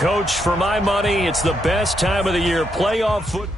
Coach, for my money, it's the best time of the year. Playoff football.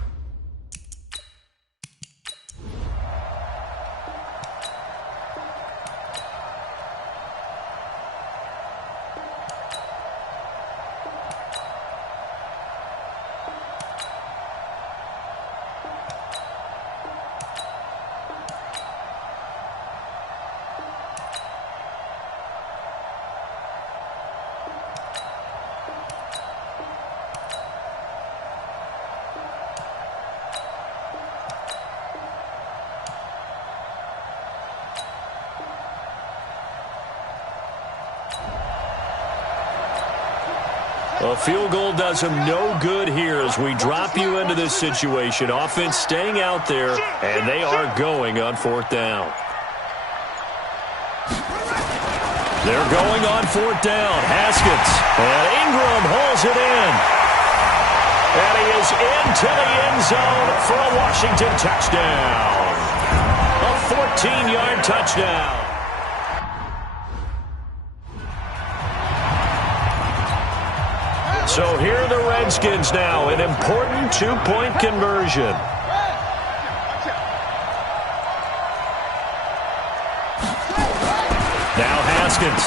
A field goal does him no good here as we drop you into this situation. Offense staying out there, and they are going on 4th down. They're going on 4th down. Haskins, and Ingram hauls it in. And he is into the end zone for a Washington touchdown. A 14-yard touchdown. So here are the Redskins now, an important 2-point conversion. Now Haskins,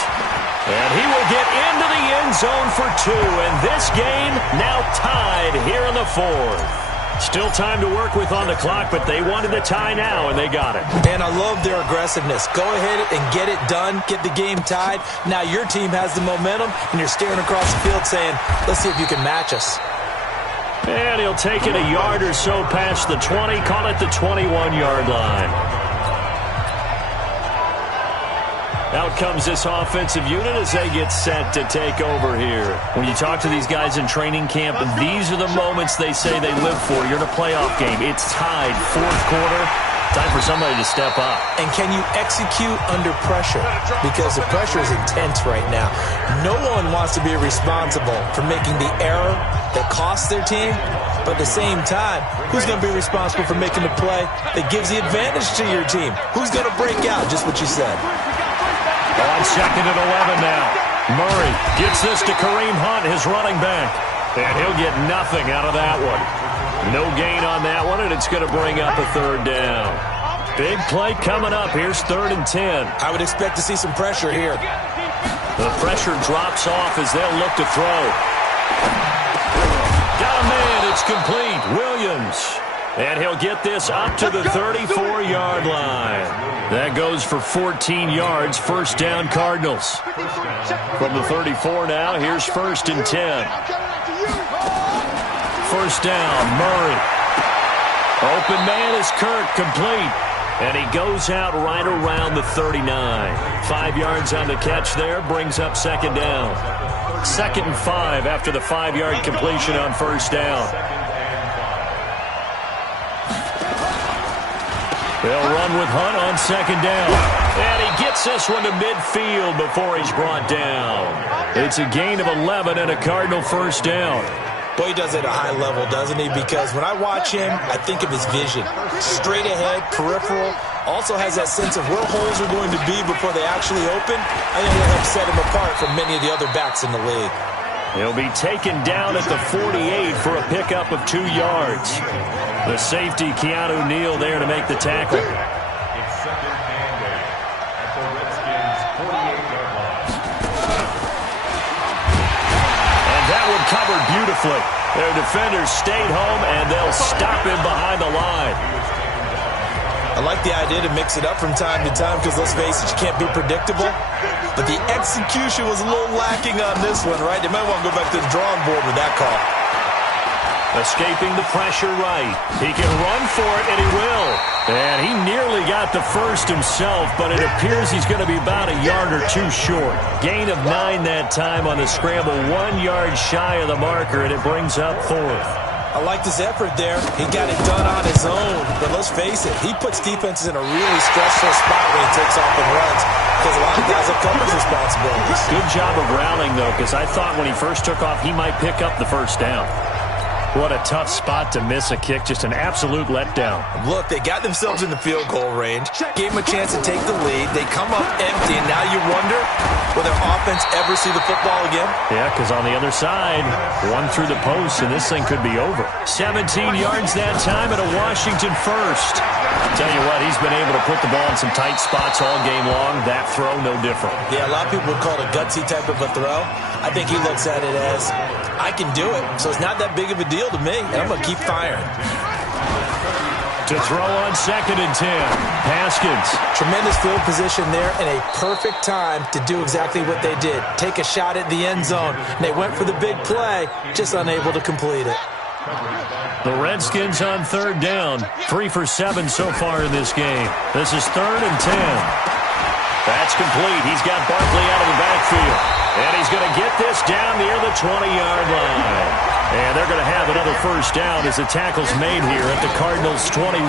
and he will get into the end zone for 2, and this game now tied here in the 4th. Still time to work with on the clock, but they wanted the tie now, and they got it. And I love their aggressiveness. Go ahead and get it done, get the game tied. Now your team has the momentum, and you're staring across the field saying, let's see if you can match us. And he'll take it a yard or so past the 20, call it the 21-yard line. Out comes this offensive unit as they get set to take over here. When you talk to these guys in training camp, these are the moments they say they live for. You're in a playoff game. It's tied, 4th quarter. Time for somebody to step up. And can you execute under pressure? Because the pressure is intense right now. No one wants to be responsible for making the error that costs their team. But at the same time, who's going to be responsible for making the play that gives the advantage to your team? Who's going to break out? Just what you said. On 2nd and 11 now. Murray gets this to Kareem Hunt, his running back. And he'll get nothing out of that one. No gain on that one, and it's going to bring up a 3rd down. Big play coming up. Here's 3rd and 10. I would expect to see some pressure here. The pressure drops off as they'll look to throw. Got a man. It's complete. Williams. And he'll get this up to the 34-yard line. That goes for 14 yards. 1st down, Cardinals. From the 34 now, here's 1st and 10. 1st down, Murray. Open man is Kirk, complete. And he goes out right around the 39. 5 yards on the catch there, brings up 2nd down. 2nd and 5 after the 5-yard completion on 1st down. They'll run with Hunt on 2nd down. And he gets this one to midfield before he's brought down. It's a gain of 11 and a Cardinal 1st down. Boy, he does it at a high level, doesn't he? Because when I watch him, I think of his vision. Straight ahead, peripheral. Also has that sense of where holes are going to be before they actually open. I think it'll help set him apart from many of the other backs in the league. He'll be taken down at the 48 for a pickup of 2 yards. The safety, Keanu Neal, there to make the tackle. It's 2nd and 8 at the Redskins' 48-yard line. And that one covered beautifully. Their defenders stayed home, and they'll stop him behind the line. I like the idea to mix it up from time to time because, let's face it, you can't be predictable. But the execution was a little lacking on this one, right? They might want to go back to the drawing board with that call. Escaping the pressure right. He can run for it, and he will. And he nearly got the first himself, but it appears he's going to be about a yard or 2 short. Gain of 9 that time on the scramble, 1 yard shy of the marker, and it brings up 4th. I liked his effort there. He got it done on his own. But let's face it, he puts defenses in a really stressful spot when he takes off and runs because a lot of guys have coverage responsibilities. Good job of rallying, though, because I thought when he first took off, he might pick up the 1st down. What a tough spot to miss a kick. Just an absolute letdown. Look, they got themselves in the field goal range, gave them a chance to take the lead. They come up empty, and now you wonder, will their offense ever see the football again? Yeah, because on the other side, one through the post, and this thing could be over. 17 yards that time, and a Washington first. Tell you what, he's been able to put the ball in some tight spots all game long. That throw, no different. Yeah, a lot of people would call it a gutsy type of a throw. I think he looks at it as, I can do it, so it's not that big of a deal to me, and I'm going to keep firing. To throw on 2nd and 10, Haskins. Tremendous field position there and a perfect time to do exactly what they did. Take a shot at the end zone, and they went for the big play, just unable to complete it. The Redskins on 3rd down, 3 for 7 so far in this game. This is 3rd and 10. That's complete. He's got Barkley out of the backfield. And he's going to get this down near the 20-yard line. And they're going to have another first down as the tackle's made here at the Cardinals' 21.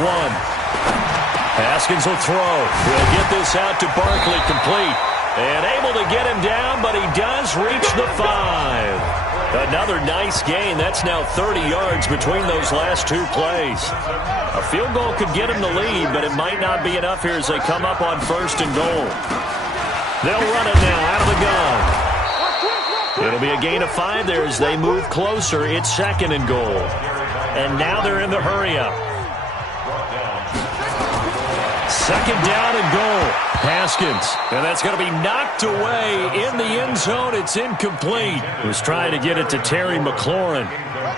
Haskins will throw. He'll get this out to Barkley, complete. And able to get him down, but he does reach the 5. Another nice gain. That's now 30 yards between those last two plays. A field goal could get him the lead, but it might not be enough here as they come up on 1st and goal. They'll run it now out of the gun. It'll be a gain of 5 there as they move closer. It's 2nd and goal. And now they're in the hurry-up. 2nd down and goal. Haskins. And that's going to be knocked away in the end zone. It's incomplete. He was trying to get it to Terry McLaurin.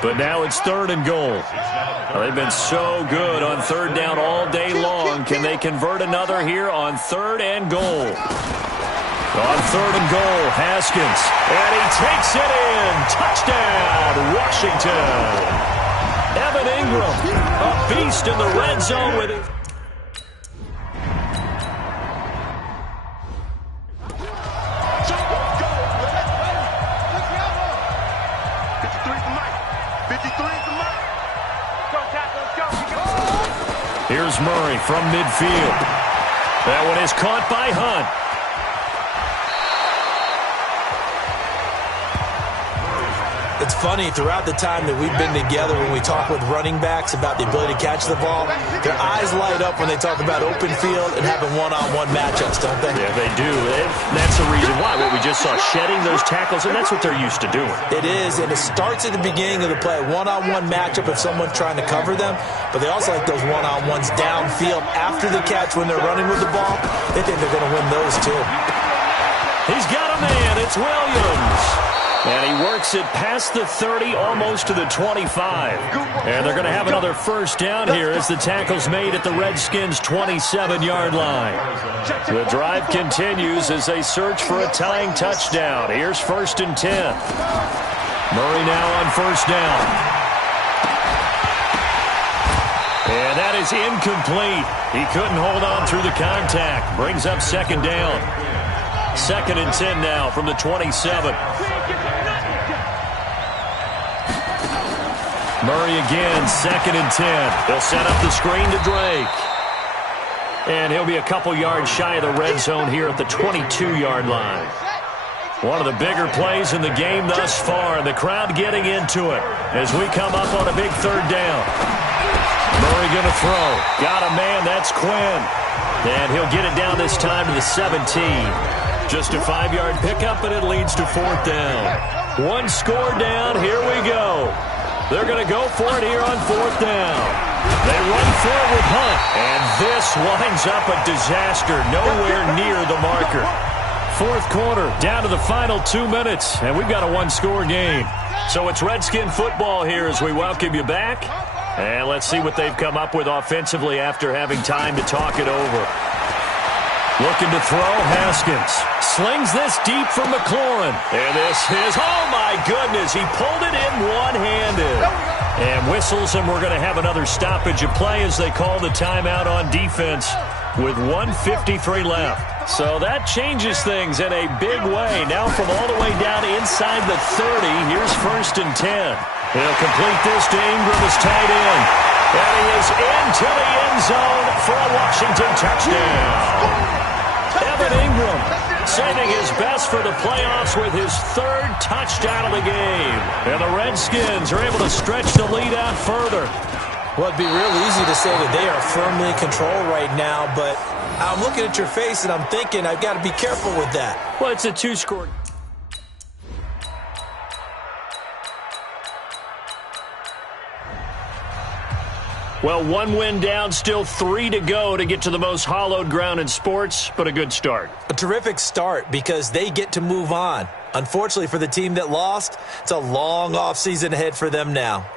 But now it's 3rd and goal. Well, they've been so good on 3rd down all day long. Can they convert another here on 3rd and goal? On 3rd and goal, Haskins. And he takes it in. Touchdown, Washington. Evan Ingram, a beast in the red zone with it. Here's Murray from midfield. That one is caught by Hunt. It's funny, throughout the time that we've been together, when we talk with running backs about the ability to catch the ball, their eyes light up when they talk about open field and having one-on-one matchups, don't they? Yeah, they do. That's the reason why. What we just saw, shedding those tackles, and that's what they're used to doing. It is, and it starts at the beginning of the play, one-on-one matchup if someone's trying to cover them, but they also like those one-on-ones downfield after the catch when they're running with the ball. They think they're going to win those, too. He's got a man. It's Williams. And he works it past the 30, almost to the 25. And they're going to have another first down here as the tackle's made at the Redskins' 27-yard line. The drive continues as they search for a tying touchdown. Here's 1st and 10. Murray now on 1st down. And that is incomplete. He couldn't hold on through the contact. Brings up 2nd down. 2nd and 10 now from the 27. Murray again, 2nd and 10. They'll set up the screen to Drake. And he'll be a couple yards shy of the red zone here at the 22-yard line. One of the bigger plays in the game thus far. The crowd getting into it as we come up on a big 3rd down. Murray going to throw. Got a man, that's Quinn. And he'll get it down this time to the 17. Just a 5-yard pickup, and it leads to 4th down. One score down, here we go. They're going to go for it here on 4th down. They run for it with Hunt, and this winds up a disaster, nowhere near the marker. 4th quarter, down to the final 2 minutes, and we've got a one-score game. So it's Redskin football here as we welcome you back. And let's see what they've come up with offensively after having time to talk it over. Looking to throw, Haskins. Slings this deep for McLaurin. And this is, oh my goodness, he pulled it in one-handed. And whistles, and we're going to have another stoppage of play as they call the timeout on defense with 1:53 left. So that changes things in a big way. Now from all the way down inside the 30, here's 1st and 10. He'll complete this to Ingram as tight end. And he is into the end zone for a Washington touchdown. Evan Ingram saving his best for the playoffs with his third touchdown of the game. And the Redskins are able to stretch the lead out further. Well, it'd be real easy to say that they are firmly in control right now, but I'm looking at your face and I'm thinking I've got to be careful with that. Well, it's a two-score. Well, one win down, still 3 to go to get to the most hallowed ground in sports, but a good start. A terrific start because they get to move on. Unfortunately for the team that lost, it's a long offseason ahead for them now.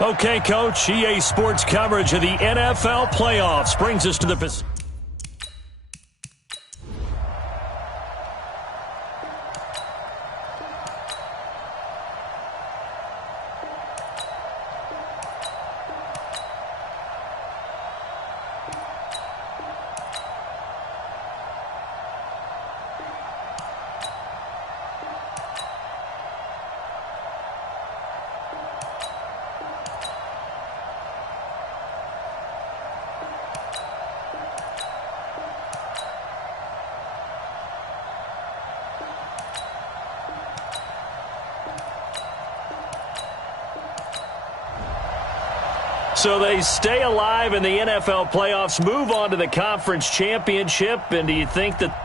Okay, Coach, EA Sports coverage of the NFL playoffs brings us to the... So they stay alive in the NFL playoffs, move on to the conference championship, and do you think that...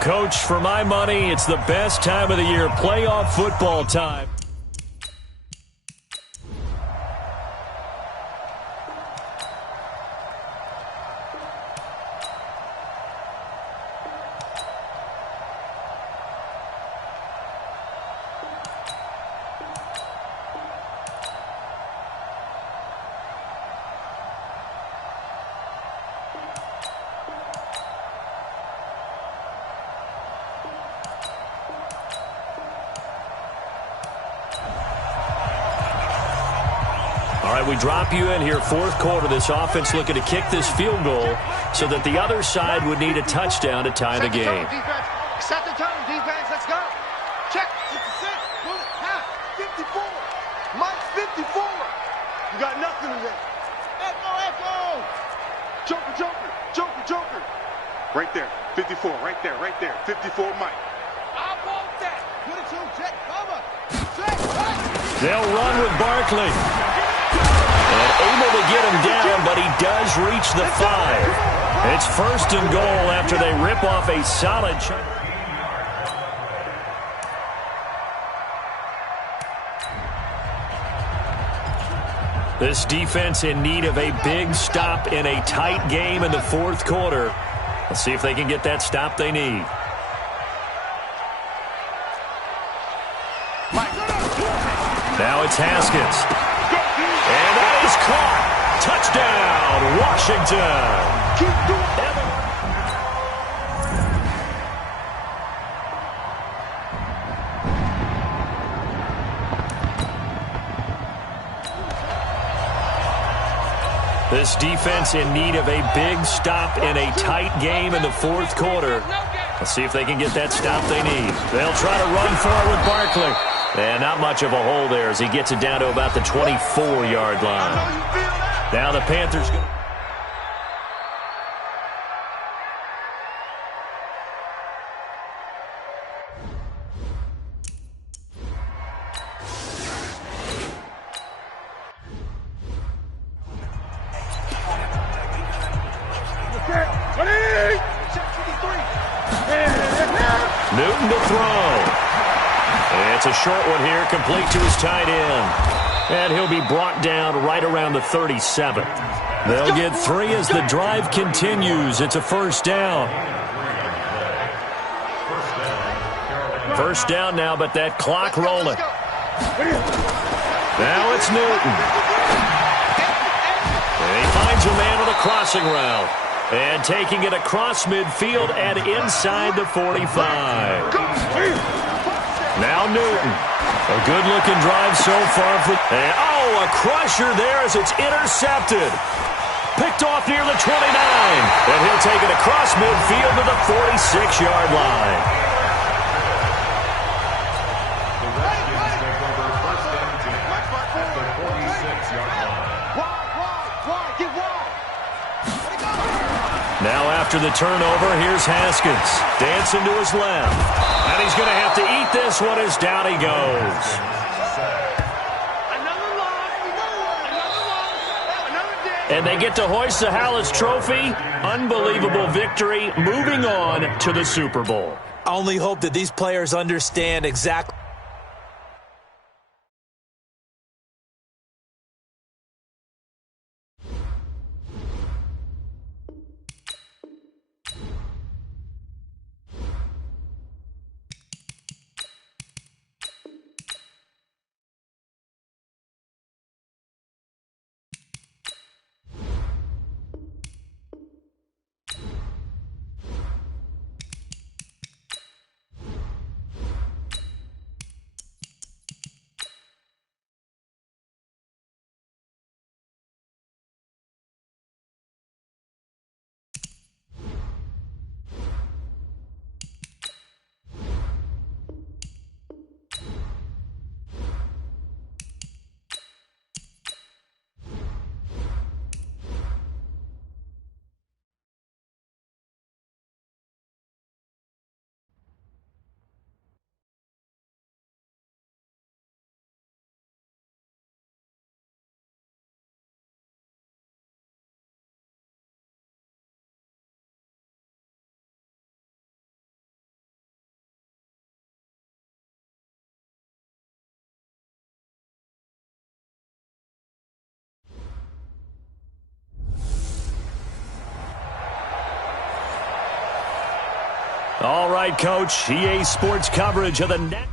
Coach, for my money, it's the best time of the year, playoff football time. All right, we drop you in here, fourth quarter. This offense looking to kick this field goal so that the other side would need a touchdown to tie the game. Set the tone, defense. Let's go. Check. 66. Bullet. Half. 54. Mike's 54. You got nothing in there. Echo, echo. Joker, joker. Joker, joker. Right there. 54. Right there. Right there. 54 Mike. I want that. Put it to him. Check. Cover. Check. They'll run with Barkley. And able to get him down, but he does reach the 5. It's first and goal after they rip off a solid shot. This defense in need of a big stop in a tight game in the fourth quarter. Let's see if they can get that stop they need. Now it's Haskins. And that is caught. Touchdown, Washington. Keep doing This defense in need of a big stop in a tight game in the fourth quarter. Let's see if they can get that stop they need. They'll try to run forward with Barkley. And not much of a hole there as he gets it down to about the 24-yard line. Now the Panthers go. Newton to throw. It's a short one here, complete to his tight end. And he'll be brought down right around the 37. They'll get 3 as the drive continues. It's a first down. First down now, but that clock rolling. Now it's Newton. And he finds a man on a crossing route. And taking it across midfield and inside the 45. Now Newton. A good-looking drive so far. And, a crusher there as it's intercepted. Picked off near the 29. And he'll take it across midfield to the 46-yard line. The Redskins take over first and 10 at the 46-yard line. Wide, get wide. Now after the turnover, here's Haskins. Dancing to his left. And he's going to have to eat this one as down he goes. And they get to hoist the Hallis Trophy. Unbelievable victory. Moving on to the Super Bowl. I only hope that these players understand exactly. All right, Coach. EA Sports coverage of the net.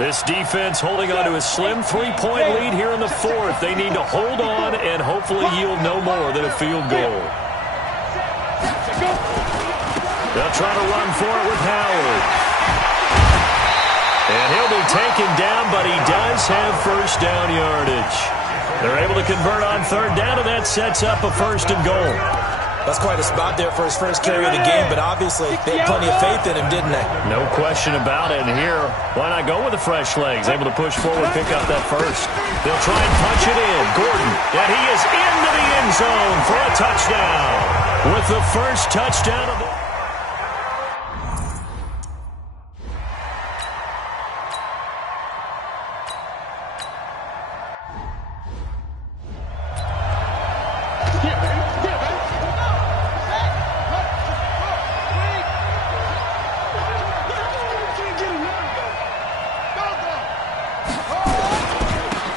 This defense holding on to a slim 3-point lead here in the fourth. They need to hold on and hopefully yield no more than a field goal. They'll try to run for it with Howard. And he'll be taken down, but he does have first down yardage. They're able to convert on third down, and that sets up a first and goal. That's quite a spot there for his first carry of the game, but obviously they had plenty of faith in him, didn't they? No question about it. And here, why not go with the fresh legs? Able to push forward, pick up that first. They'll try and punch it in. Gordon, and he is into the end zone for a touchdown. With the first touchdown of the...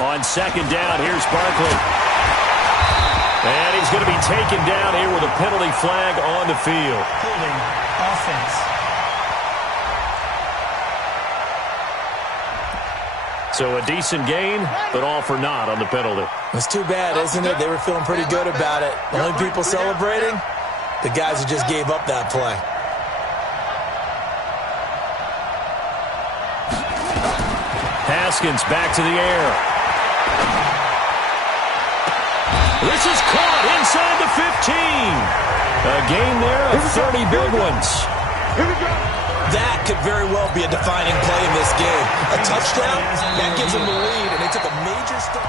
On second down, here's Barkley. And he's going to be taken down here with a penalty flag on the field. Holding offense. So a decent gain, but all for naught on the penalty. It's too bad, isn't it? They were feeling pretty good about it. The only people celebrating, the guys who just gave up that play. Haskins back to the air. This is caught inside the 15. A gain there of 30 big ones. That could very well be a defining play in this game. A touchdown, that gives them the lead, and they took a major step.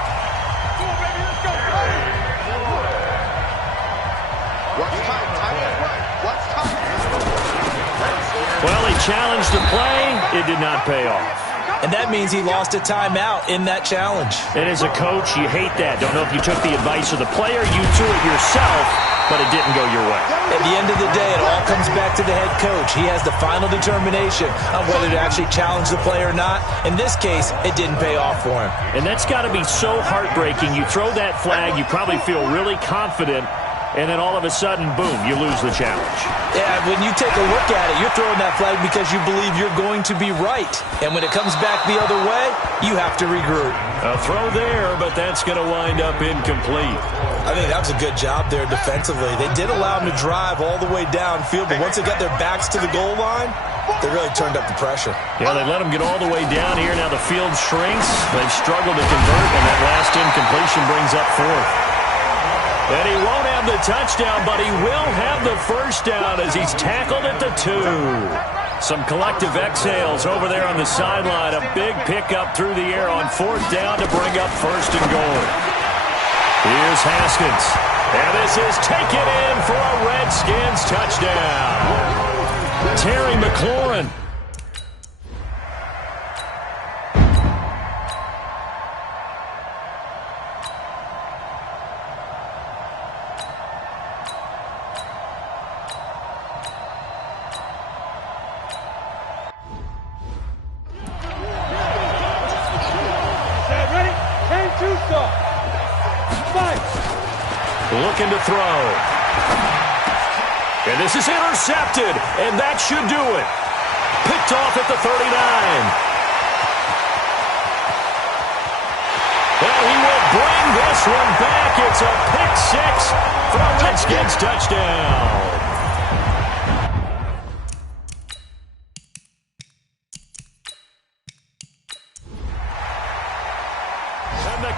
Well, he challenged the play. It did not pay off. And that means he lost a timeout in that challenge. And as a coach, you hate that. Don't know if you took the advice of the player. You threw it yourself, but it didn't go your way. At the end of the day, it all comes back to the head coach. He has the final determination on whether to actually challenge the play or not. In this case, it didn't pay off for him. And that's got to be so heartbreaking. You throw that flag, you probably feel really confident, and then all of a sudden, boom, you lose the challenge. Yeah, when you take a look at it, you're throwing that flag because you believe you're going to be right. And when it comes back the other way, you have to regroup. A throw there, but that's going to wind up incomplete. I think that was a good job there defensively. They did allow them to drive all the way downfield, but once they got their backs to the goal line, they really turned up the pressure. Yeah, they let them get all the way down here. Now the field shrinks. They've struggled to convert, and that last incompletion brings up fourth. And he won't have the touchdown, but he will have the first down as he's tackled at the 2. Some collective exhales over there on the sideline. A big pickup through the air on fourth down to bring up first and goal. Here's Haskins. And this is taken in for a Redskins touchdown. Terry McLaurin. Looking to throw. And this is intercepted, and that should do it. Picked off at the 39. And he will bring this one back. It's a pick six for a Redskins touchdown.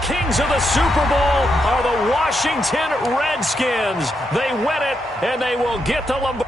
Kings of the Super Bowl are the Washington Redskins. They win it, and they will get the Lombardi.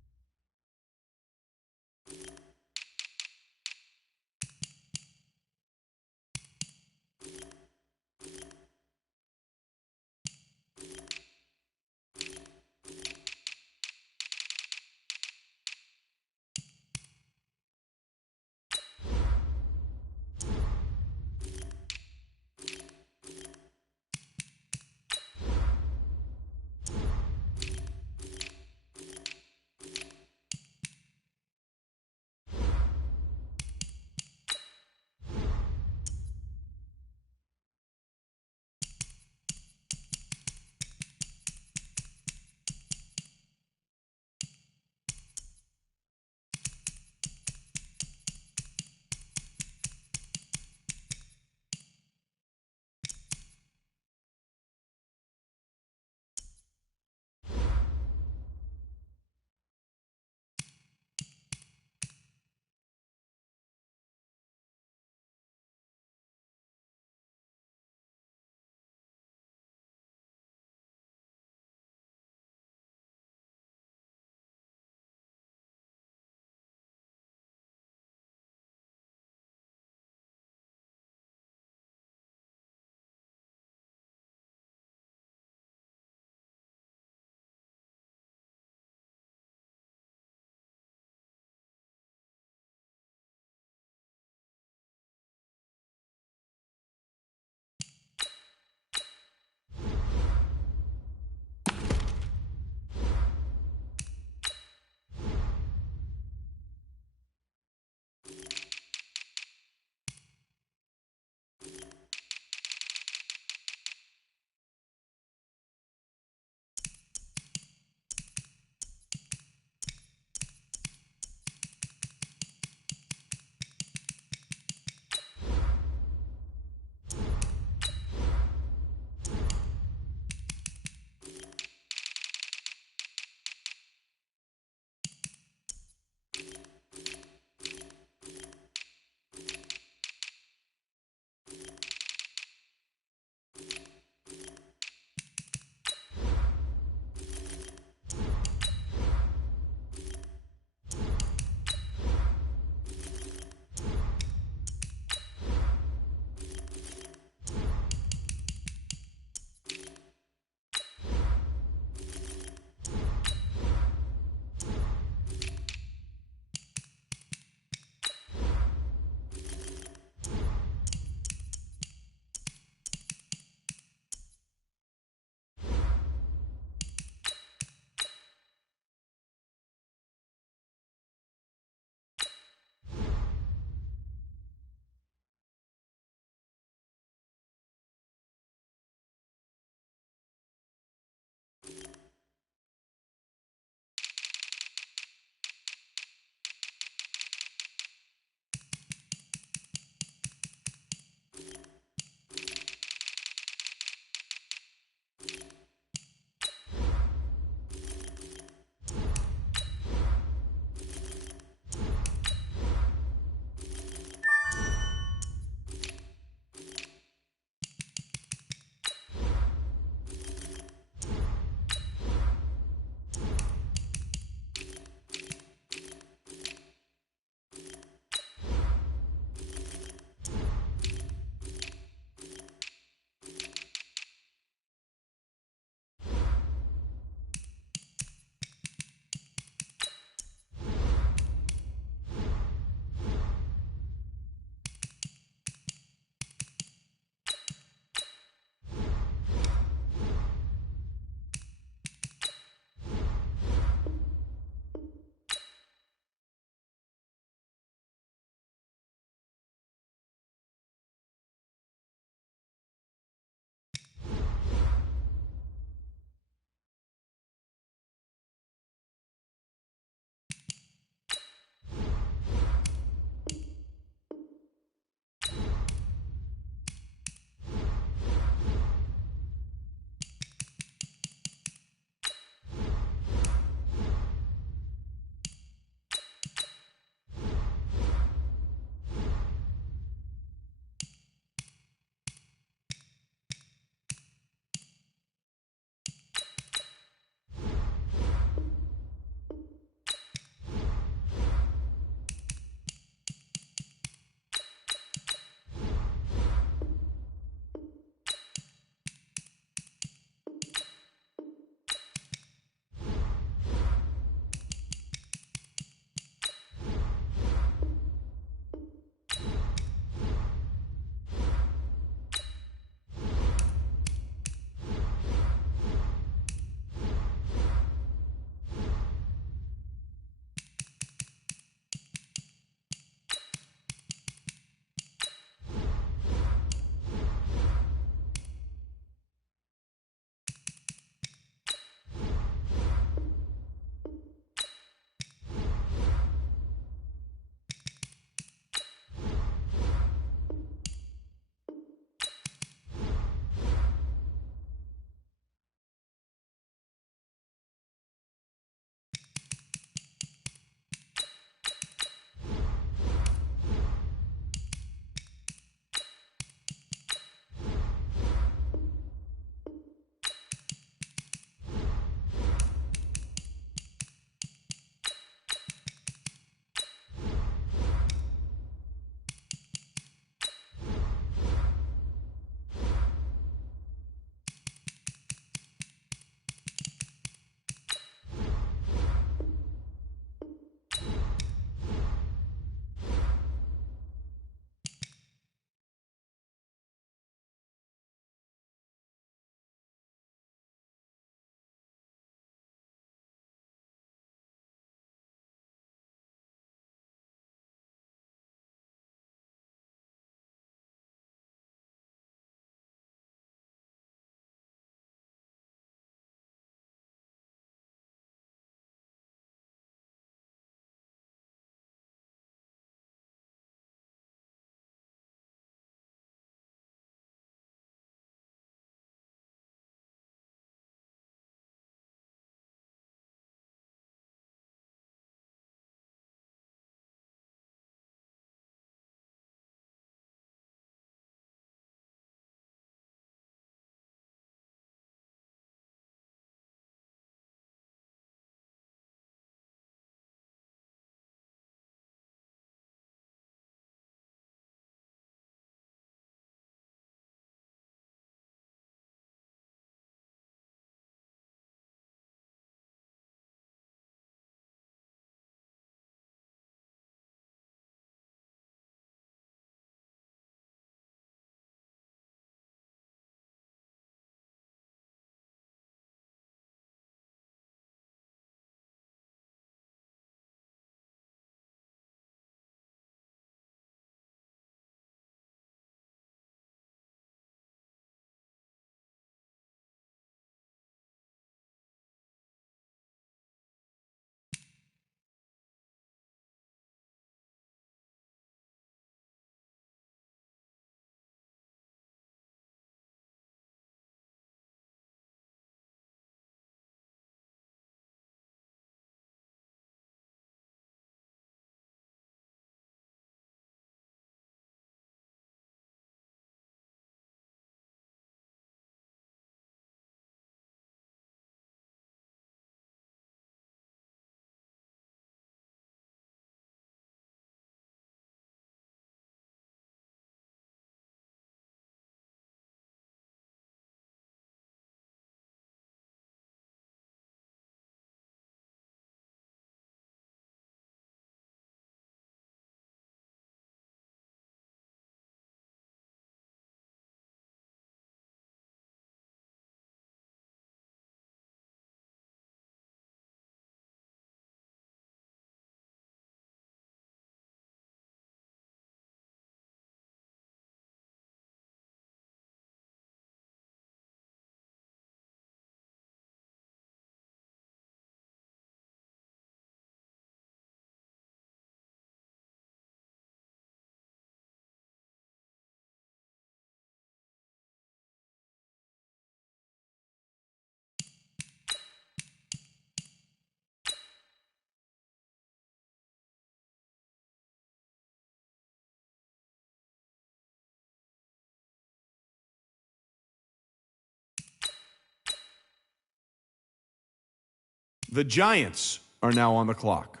The Giants are now on the clock.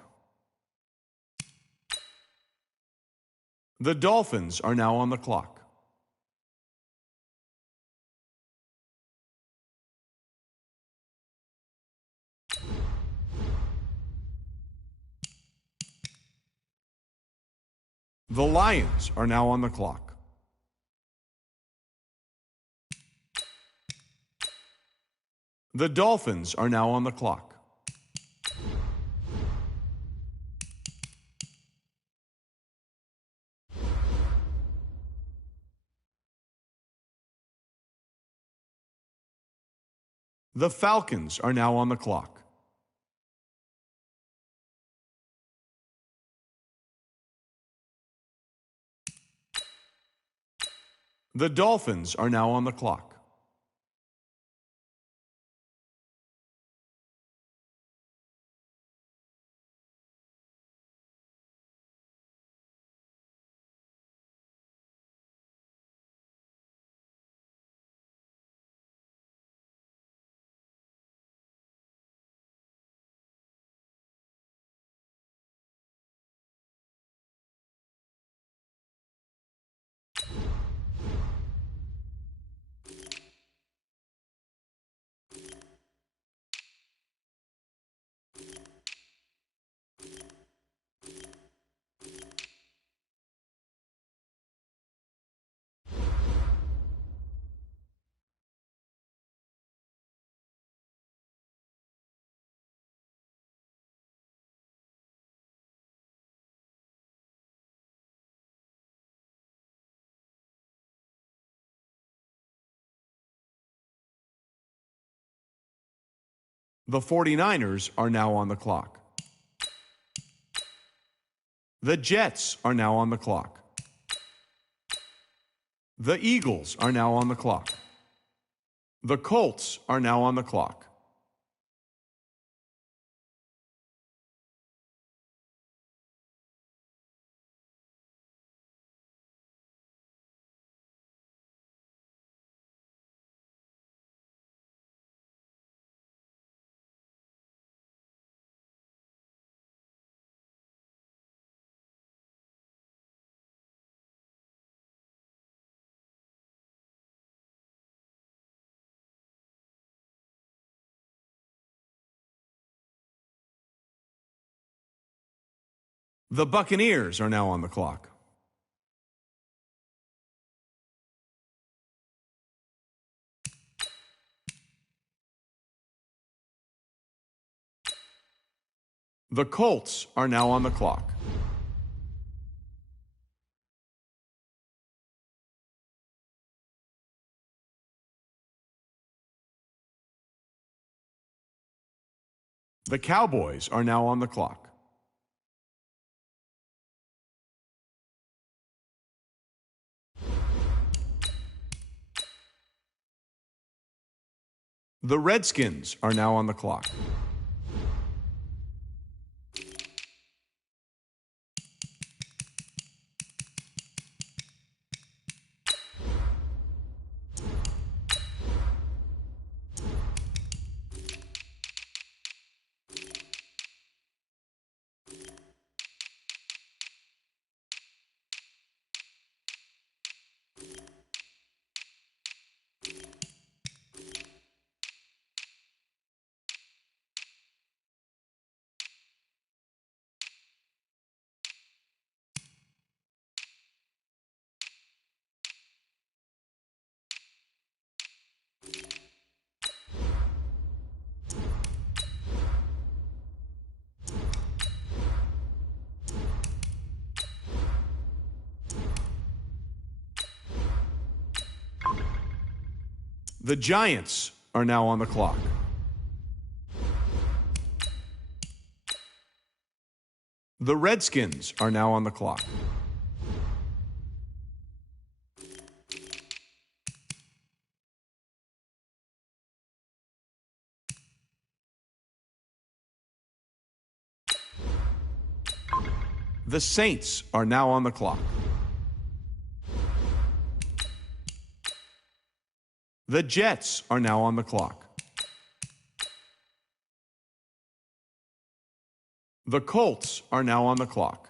The Dolphins are now on the clock. The Lions are now on the clock. The Dolphins are now on the clock. The Falcons are now on the clock. The Dolphins are now on the clock. The 49ers are now on the clock. The Jets are now on the clock. The Eagles are now on the clock. The Colts are now on the clock. The Buccaneers are now on the clock. The Colts are now on the clock. The Cowboys are now on the clock. The Redskins are now on the clock. The Giants are now on the clock. The Redskins are now on the clock. The Saints are now on the clock. The Jets are now on the clock. The Colts are now on the clock.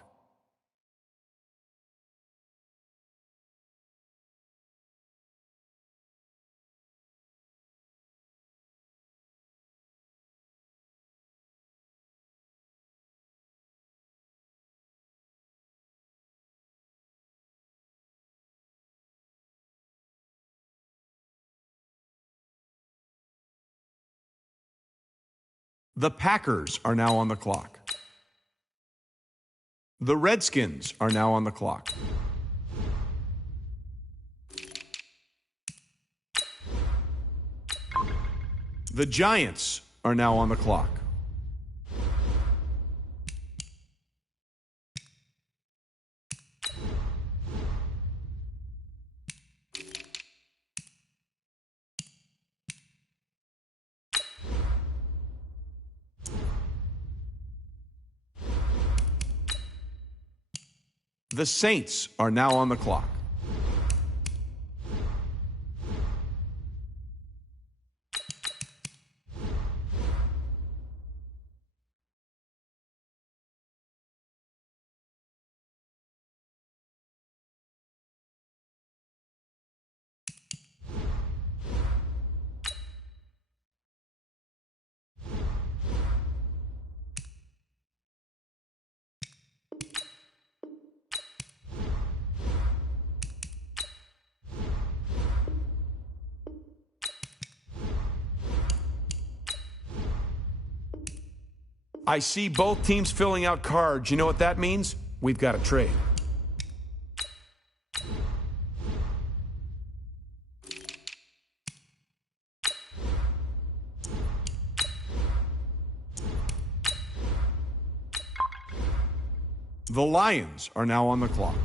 The Packers are now on the clock. The Redskins are now on the clock. The Giants are now on the clock. The Saints are now on the clock. I see both teams filling out cards. You know what that means? We've got a trade. The Lions are now on the clock.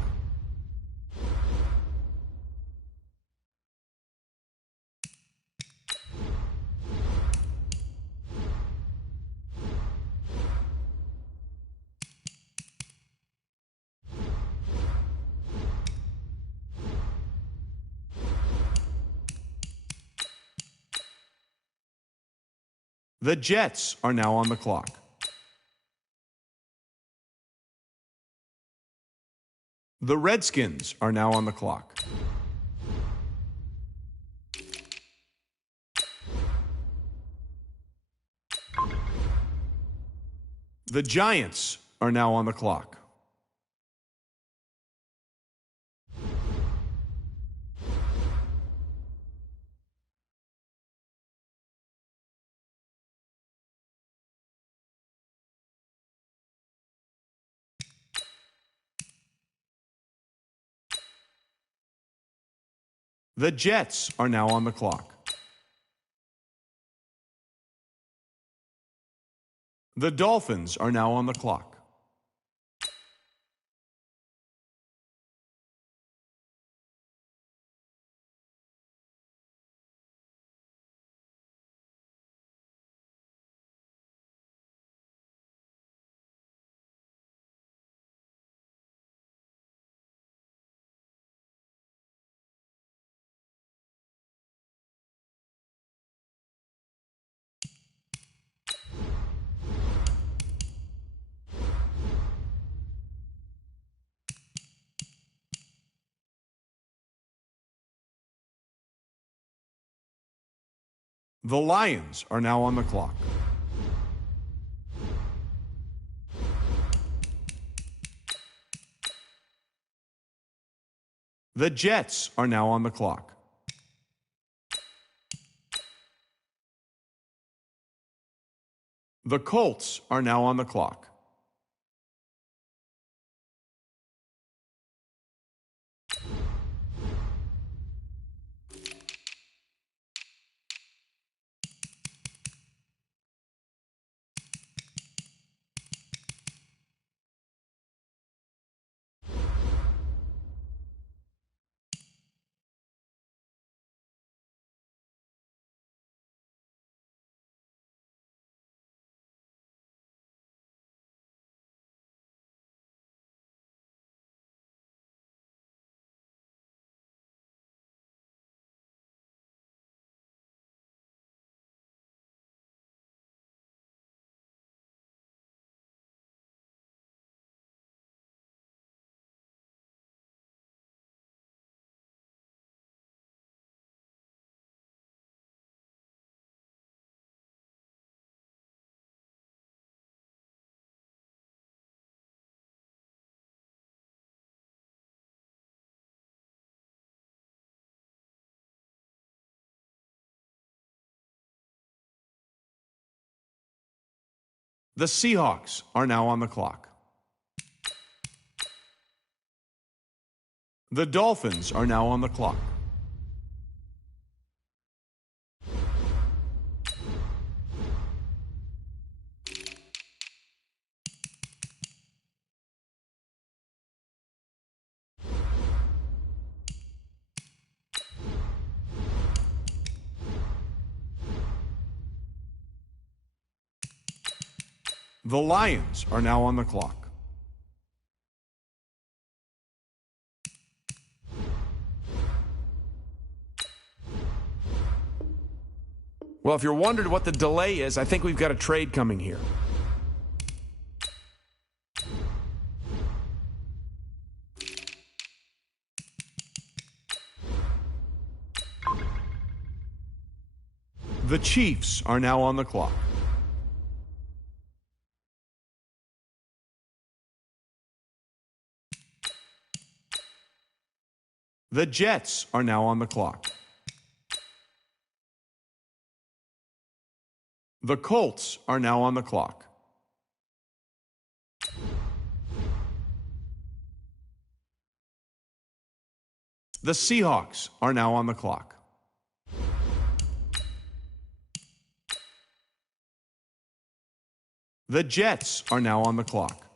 The Jets are now on the clock. The Redskins are now on the clock. The Giants are now on the clock. The Jets are now on the clock. The Dolphins are now on the clock. The Lions are now on the clock. The Jets are now on the clock. The Colts are now on the clock. The Seahawks are now on the clock. The Dolphins are now on the clock. The Lions are now on the clock. Well, if you're wondering what the delay is, I think we've got a trade coming here. The Chiefs are now on the clock. The Jets are now on the clock. The Colts are now on the clock. The Seahawks are now on the clock. The Jets are now on the clock.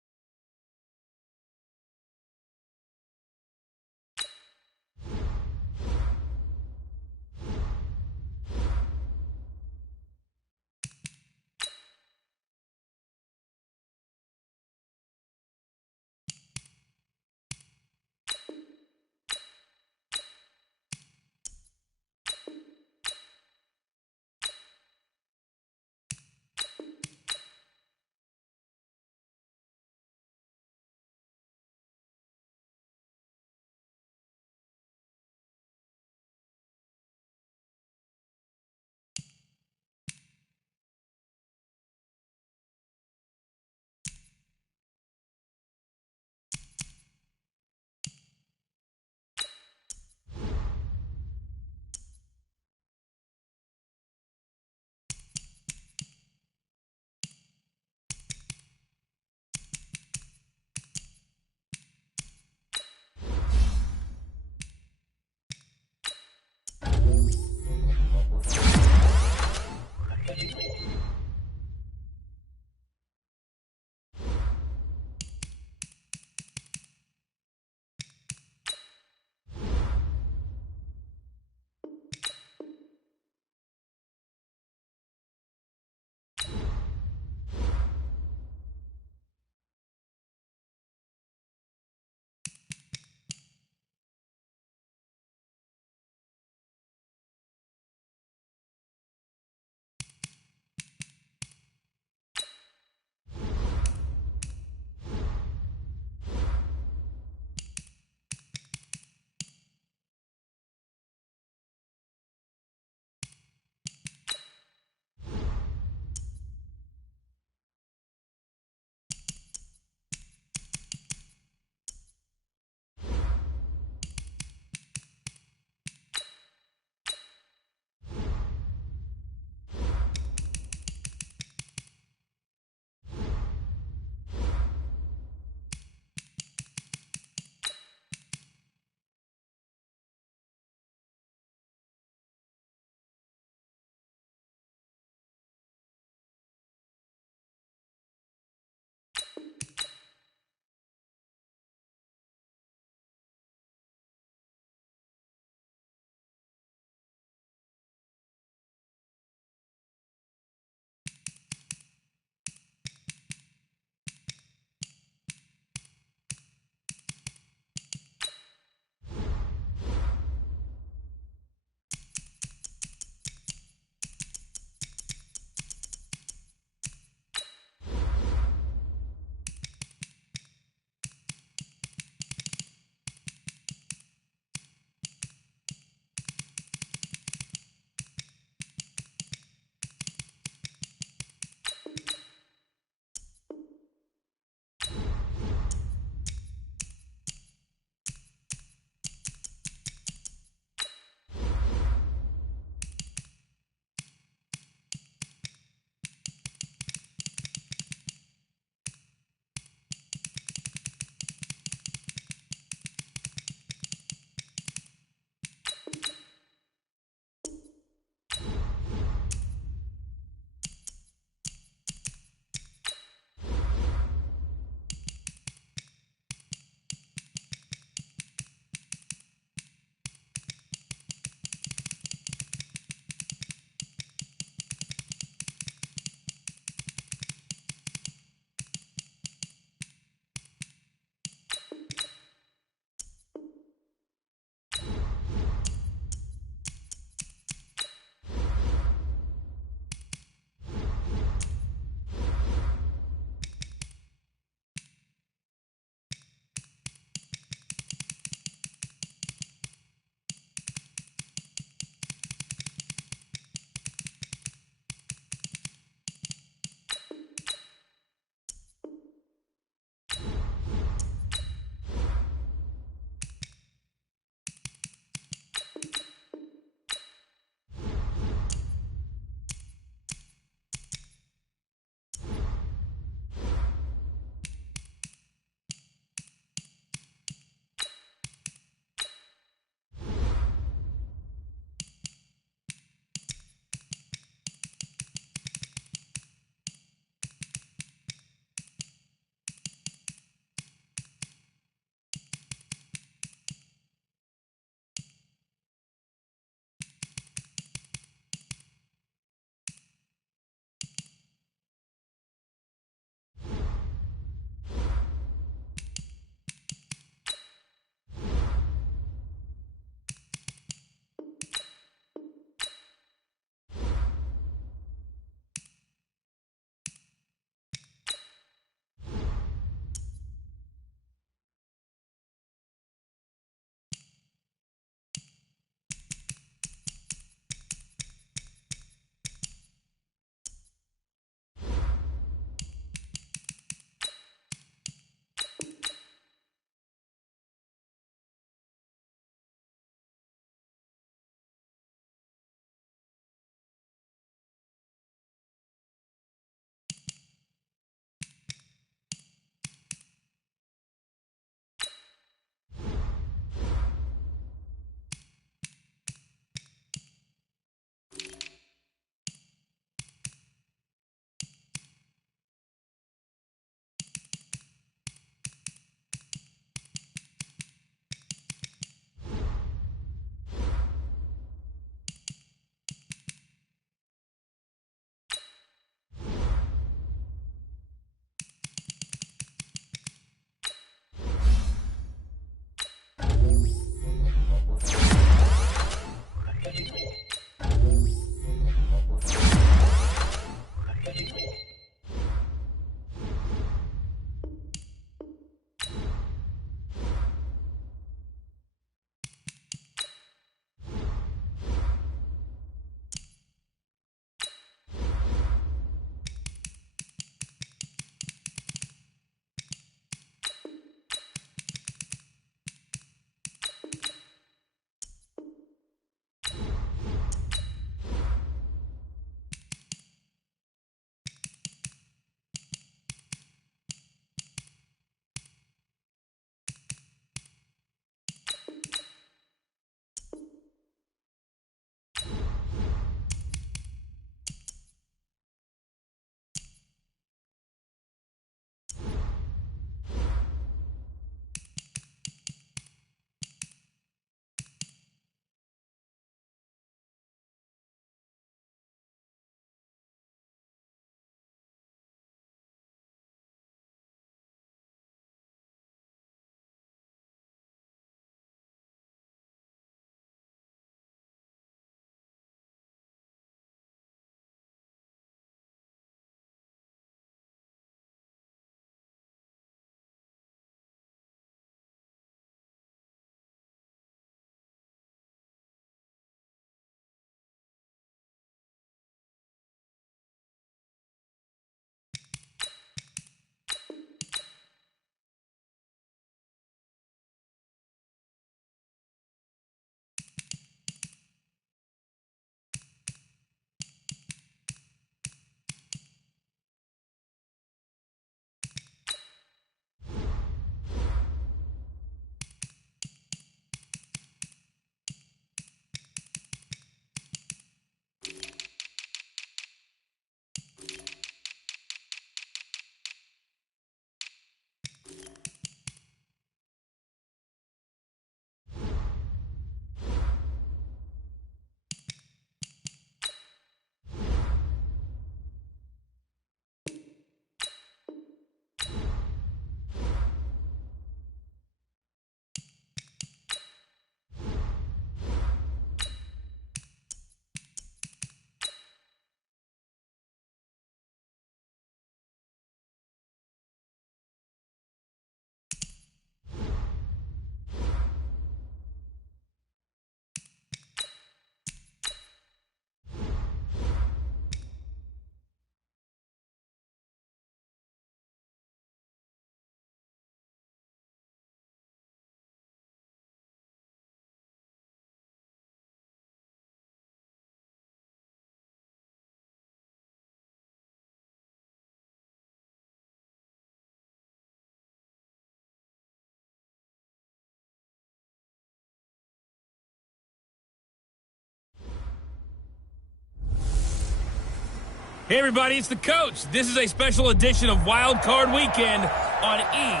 Hey everybody, it's the coach. This is a special edition of Wild Card Weekend on E.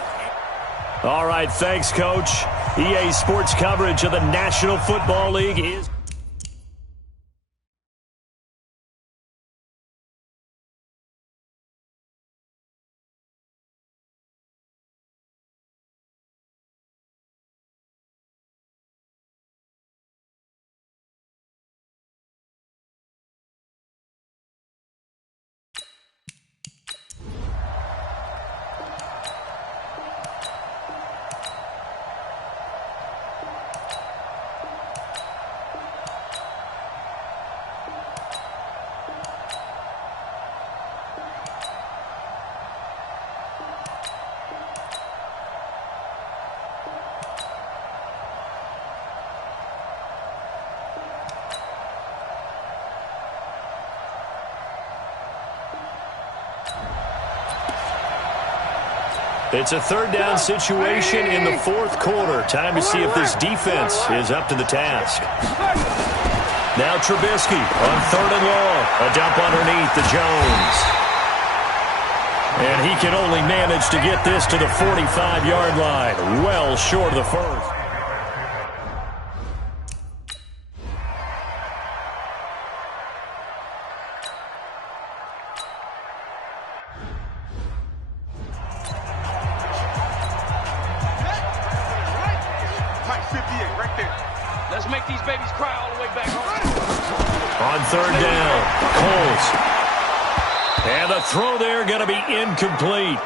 All right, thanks, Coach. EA Sports coverage of the National Football League is... It's a third down situation in the fourth quarter. Time to see if this defense is up to the task. Now Trubisky on 3rd and long. A dump underneath to Jones. And he can only manage to get this to the 45-yard line. Well short of the first. Let's make these babies cry all the way back home. On 3rd down, Coles. And the throw there going to be incomplete.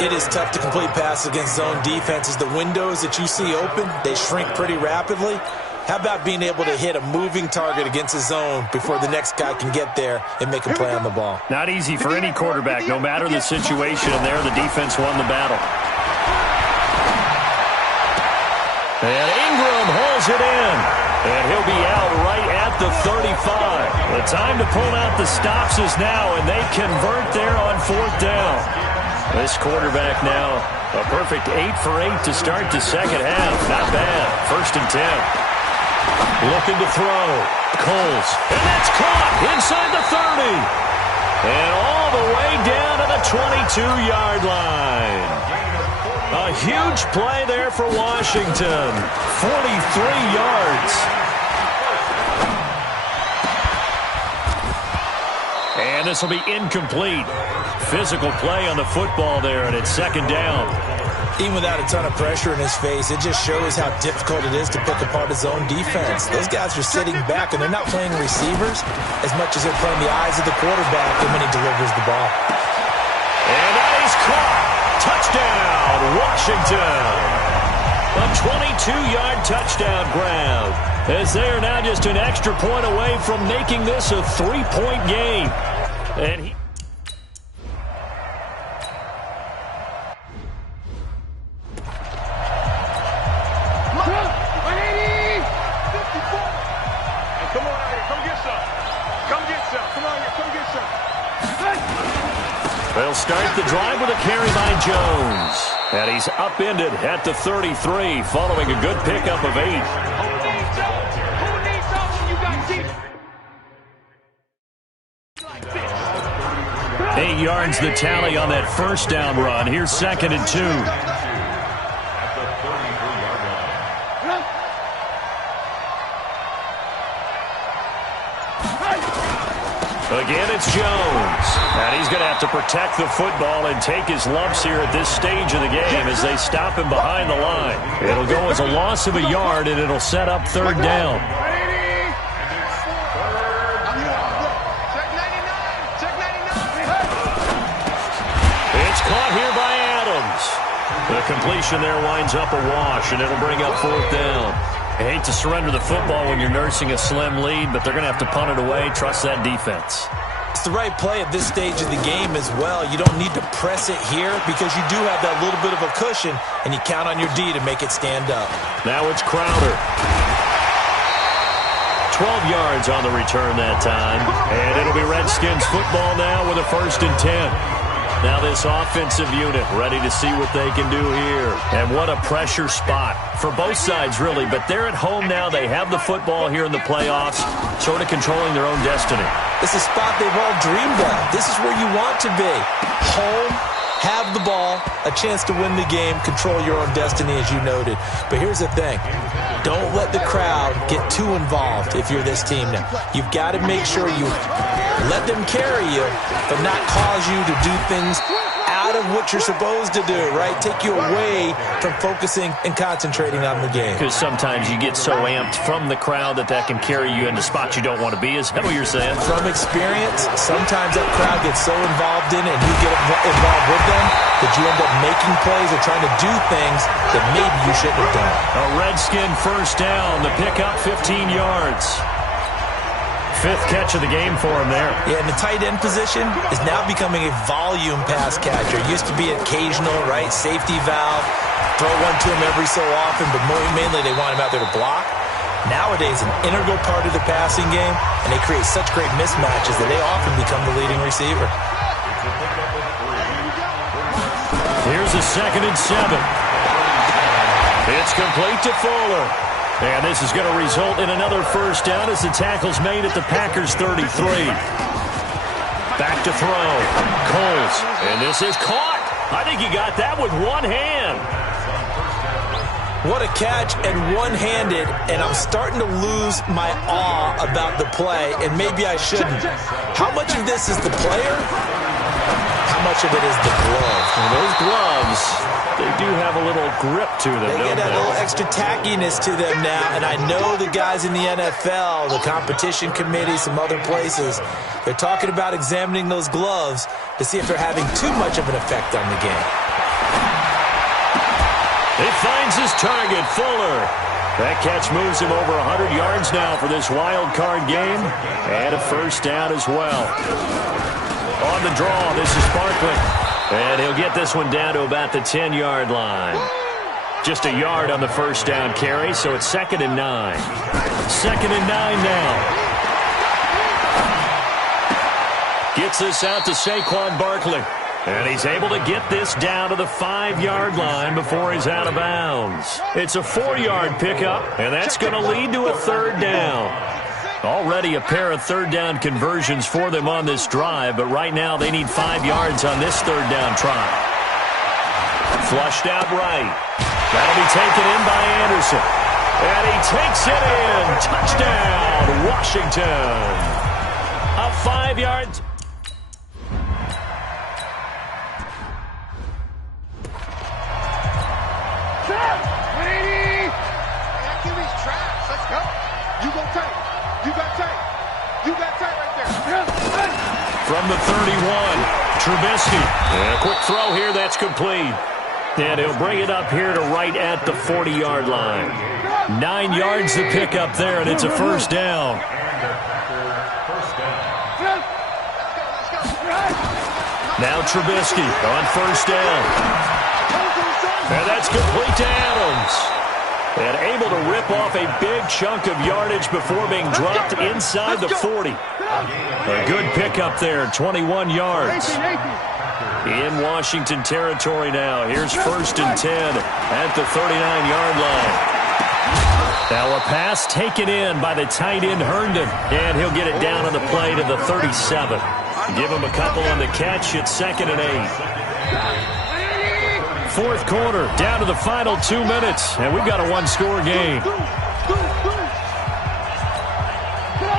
It is tough to complete passes against zone defenses. The windows that you see open, they shrink pretty rapidly. How about being able to hit a moving target against a zone before the next guy can get there and make a play on the ball? Not easy for any quarterback, no matter the situation. And there, the defense won the battle. And Ingram hauls it in. And he'll be out right at the 35. The time to pull out the stops is now, and they convert there on 4th down. This quarterback now, a perfect 8 for 8 to start the second half. Not bad. 1st and 10. Looking to throw. Coles. And that's caught inside the 30. And all the way down to the 22-yard line. A huge play there for Washington. 43 yards. And this will be incomplete. Physical play on the football there, and it's 2nd down. Even without a ton of pressure in his face, it just shows how difficult it is to pick apart his own defense. Those guys are sitting back, and they're not playing receivers as much as they're playing the eyes of the quarterback when he delivers the ball. And that is caught. Touchdown, Washington. A 22-yard touchdown grab. As they are now just an extra point away from making this a 3-point game. And he... They'll start the drive with a carry by Jones. And he's upended at the 33 following a good pickup of 8. 8 yards the tally on that 1st down run. Here's 2nd and 2. Again, it's Jones. And he's going to have to protect the football and take his lumps here at this stage of the game as they stop him behind the line. It'll go as a loss of a yard, and it'll set up 3rd down. It's caught here by Adams. The completion there winds up a wash, and it'll bring up 4th down. I hate to surrender the football when you're nursing a slim lead, but they're going to have to punt it away. Trust that defense. It's the right play at this stage of the game as well. You don't need to press it here because you do have that little bit of a cushion, and you count on your D to make it stand up. Now it's Crowder. 12 yards on the return that time. And it'll be Redskins football now with a 1st and 10. Now this offensive unit ready to see what they can do here. And what a pressure spot for both sides, really. But they're at home now. They have the football here in the playoffs, sort of controlling their own destiny. It's a spot they've all dreamed of. This is where you want to be. Home, have the ball, a chance to win the game, control your own destiny, as you noted. But here's the thing. Don't let the crowd get too involved if you're this team now. You've got to make sure you let them carry you, but not cause you to do things out of what you're supposed to do, right? Take you away from focusing and concentrating on the game. Because sometimes you get so amped from the crowd that can carry you into spots you don't want to be. Is that what you're saying? From experience, sometimes that crowd gets so involved in it and you get involved with them that you end up making plays or trying to do things that maybe you shouldn't have done. A Redskin first down. The pickup, 15 yards. Fifth catch of the game for him there. Yeah, and the tight end position is now becoming a volume pass catcher. It used to be occasional, right? Safety valve. Throw one to him every so often, but mainly they want him out there to block. Nowadays, an integral part of the passing game, and they create such great mismatches that they often become the leading receiver. Here's a 2nd and 7. It's complete to Fuller. And this is going to result in another first down as the tackle's made at the Packers' 33. Back to throw. Coles. And this is caught. I think he got that with one hand. What a catch, and one-handed, and I'm starting to lose my awe about the play, and maybe I shouldn't. How much of this is the player? How much of it is the glove? And those gloves, they do have a little grip to them, They get a little extra tackiness to them now, and I know the guys in the NFL, the competition committee, some other places, they're talking about examining those gloves to see if they're having too much of an effect on the game. He finds his target, Fuller. That catch moves him over 100 yards now for this wild card game, and a first down as well. On the draw, this is Barkley. And he'll get this one down to about the 10-yard line. Just a yard on the first down carry, so it's 2nd and 9. 2nd and 9 now. Gets this out to Saquon Barkley. And he's able to get this down to the 5-yard line before he's out of bounds. It's a 4-yard pickup, and that's going to lead to a 3rd down. Already a pair of 3rd down conversions for them on this drive, but right now they need 5 yards on this 3rd down try. Flushed out right. That'll be taken in by Anderson. And he takes it in. Touchdown, Washington. Up 5 yards. From the 31, Trubisky. And a quick throw here, that's complete. And he'll bring it up here to right at the 40-yard line. 9 yards to pick up there, and it's a first down. Now Trubisky on first down. And that's complete to Adams. And able to rip off a big chunk of yardage before being dropped inside the 40. A good pickup there, 21 yards. In Washington territory now. Here's 1st and 10 at the 39-yard line. Now a pass taken in by the tight end Herndon. And he'll get it down on the play to the 37. Give him a couple on the catch. It's 2nd and 8. 4th quarter, down to the final 2 minutes. And we've got a one-score game.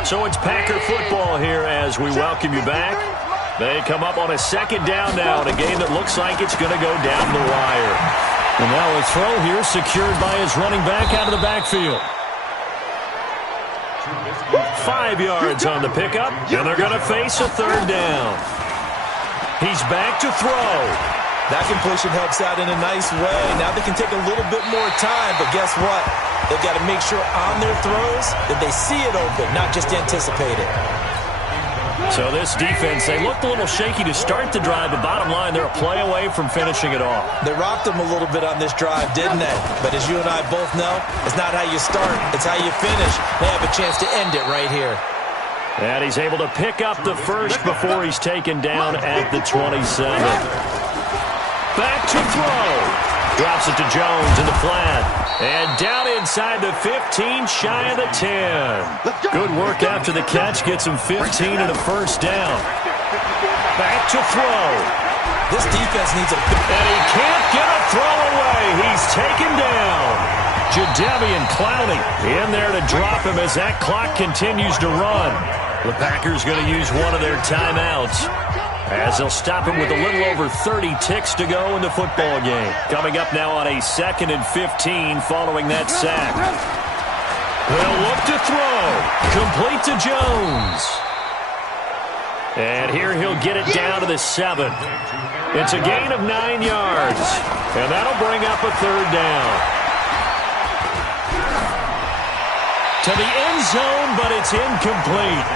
So it's Packer football here as we welcome you back. They come up on a 2nd down now in a game that looks like it's going to go down the wire. And now a throw here secured by his running back out of the backfield. 5 yards on the pickup, and they're going to face a 3rd down. He's back to throw. That completion helps out in a nice way. Now they can take a little bit more time, but guess what? They've got to make sure on their throws that they see it open, not just anticipate it. So this defense, they looked a little shaky to start the drive, but bottom line, they're a play away from finishing it off. They rocked them a little bit on this drive, didn't they? But as you and I both know, it's not how you start, it's how you finish. They have a chance to end it right here. And he's able to pick up the first before he's taken down at the 27. Back to throw. Drops it to Jones in the flat. And down inside the 15, shy of the 10. Good work after the catch. Gets him 15 and a first down. Back to throw. This defense needs a... And he can't get a throw away. He's taken down. Jadeveon Clowney in there to drop him as that clock continues to run. The Packers going to use one of their timeouts as they'll stop him with a little over 30 ticks to go in the football game. Coming up now on a 2nd and 15 following that sack. They'll look to throw. Complete to Jones. And here he'll get it down to the 7. It's a gain of 9 yards. And that'll bring up a 3rd down. To the end zone, but it's incomplete.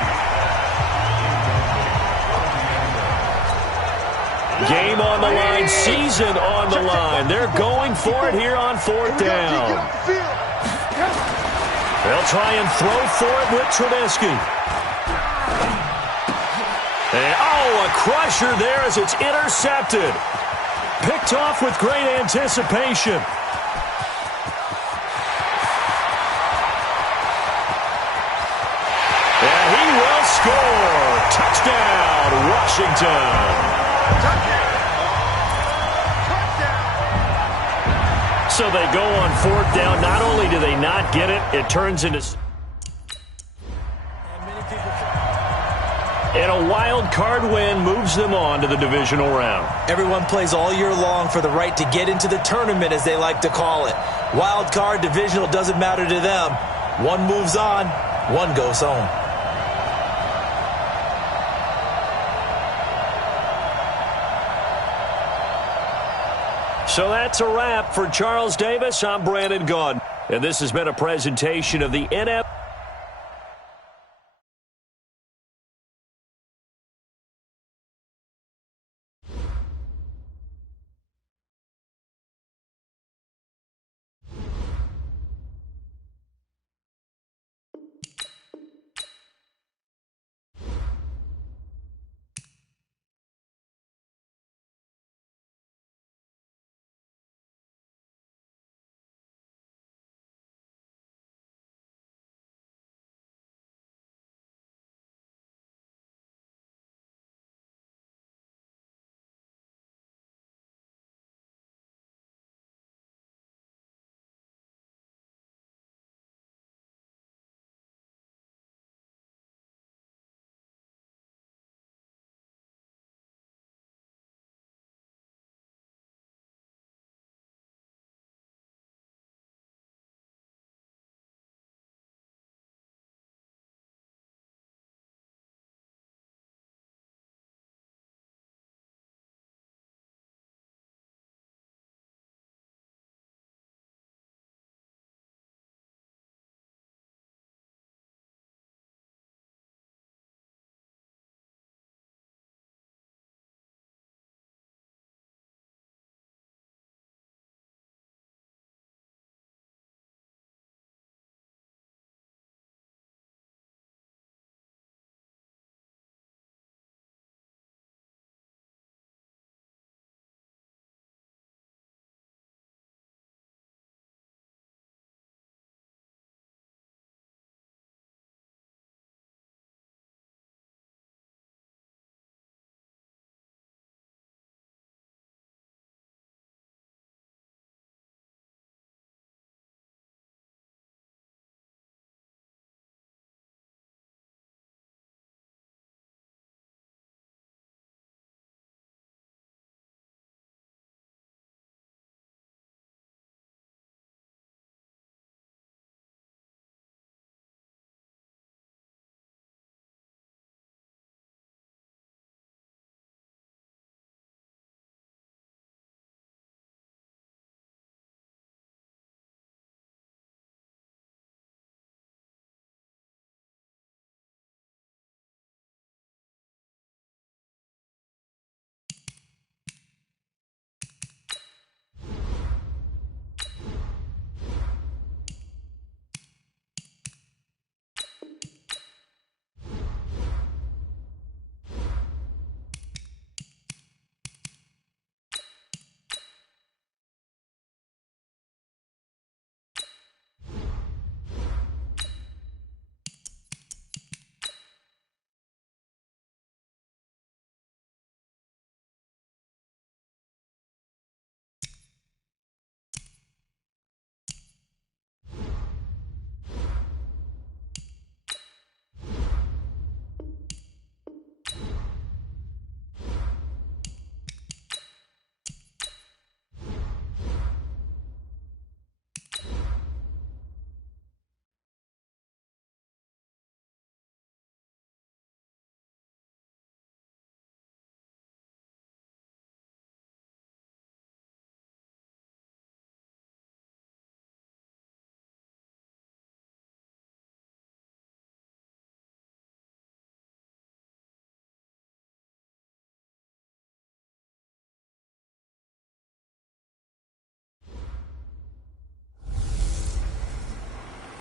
Game on the line, season on the line. They're going for it here on 4th down. They'll try and throw for it with Trubisky. And, a crusher there as it's intercepted. Picked off with great anticipation. And he will score. Touchdown, Washington. So they go on 4th down. Not only do they not get it, it turns into... And a wild card win moves them on to the divisional round. Everyone plays all year long for the right to get into the tournament, as they like to call it. Wild card, divisional, doesn't matter to them. One moves on, one goes home. So that's a wrap for Charles Davis. I'm Brandon Gaudin, and this has been a presentation of the NFL.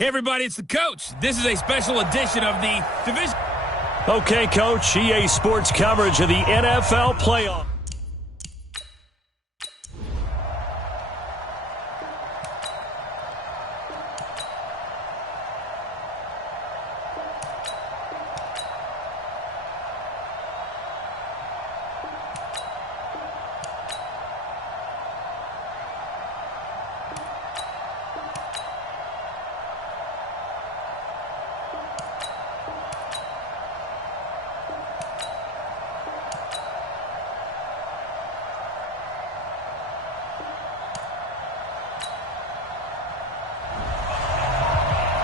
Hey, everybody, it's the coach. This is a special edition of the division. Okay, Coach, EA Sports coverage of the NFL playoff.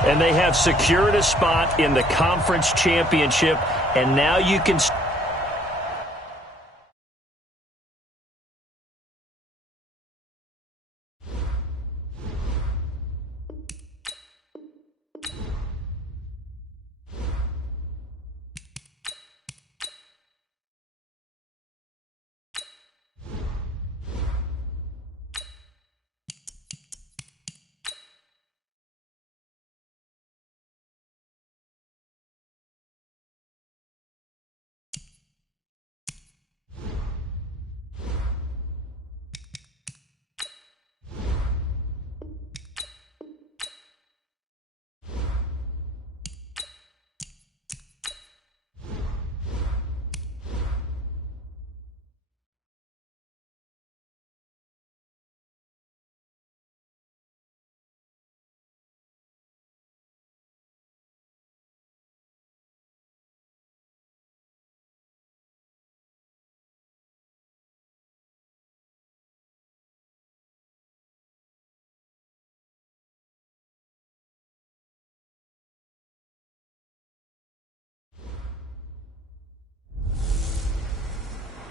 And they have secured a spot in the conference championship, and now you can...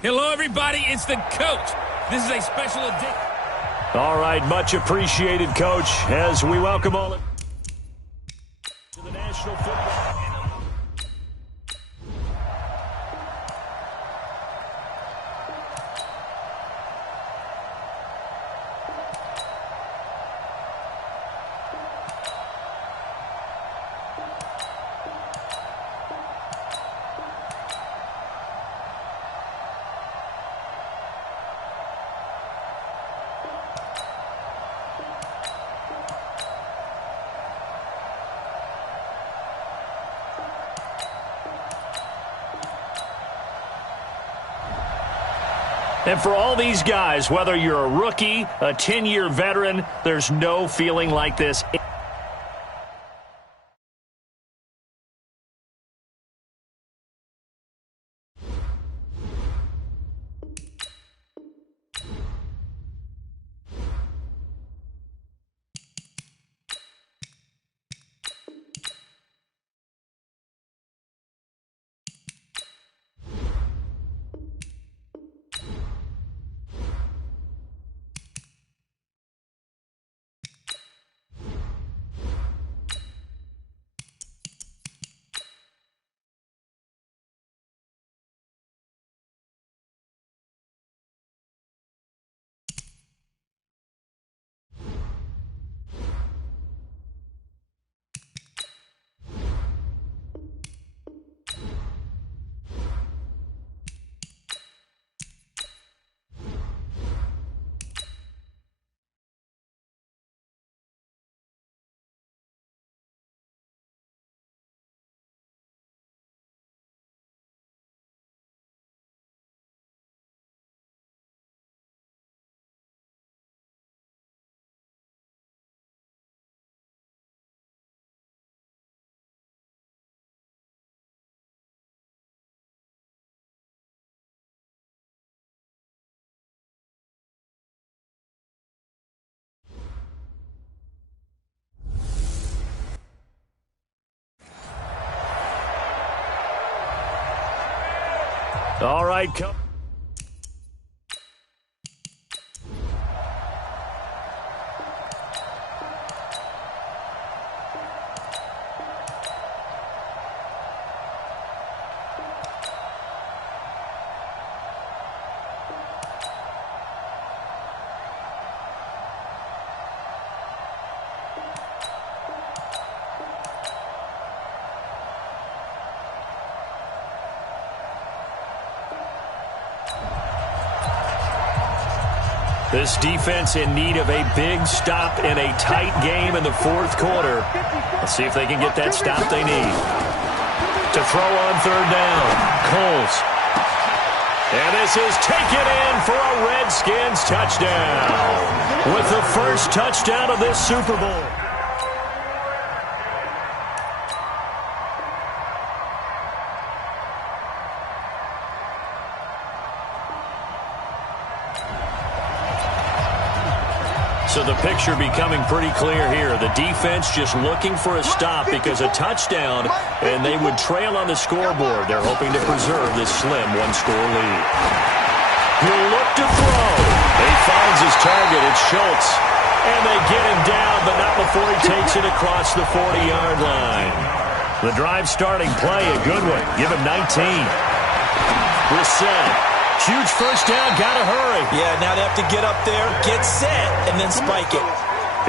Hello, everybody. It's the coach. This is a special edition. All right, much appreciated, Coach, as we welcome all to the National Football. And for all these guys, whether you're a rookie, a 10-year veteran, there's no feeling like this. All right, Coach. This defense in need of a big stop in a tight game in the fourth quarter. Let's see if they can get that stop they need. To throw on third down, Coles. And this is taken in for a Redskins touchdown. With the first touchdown of this Super Bowl. So the picture becoming pretty clear here. The defense just looking for a stop because a touchdown, and they would trail on the scoreboard. They're hoping to preserve this slim one-score lead. He'll look to throw. He finds his target. It's Schultz. And they get him down, but not before he takes it across the 40-yard line. The drive starting play, a good one. Give him 19. Brissett. Huge first down, gotta hurry. Yeah, now they have to get up there, get set, and then spike it.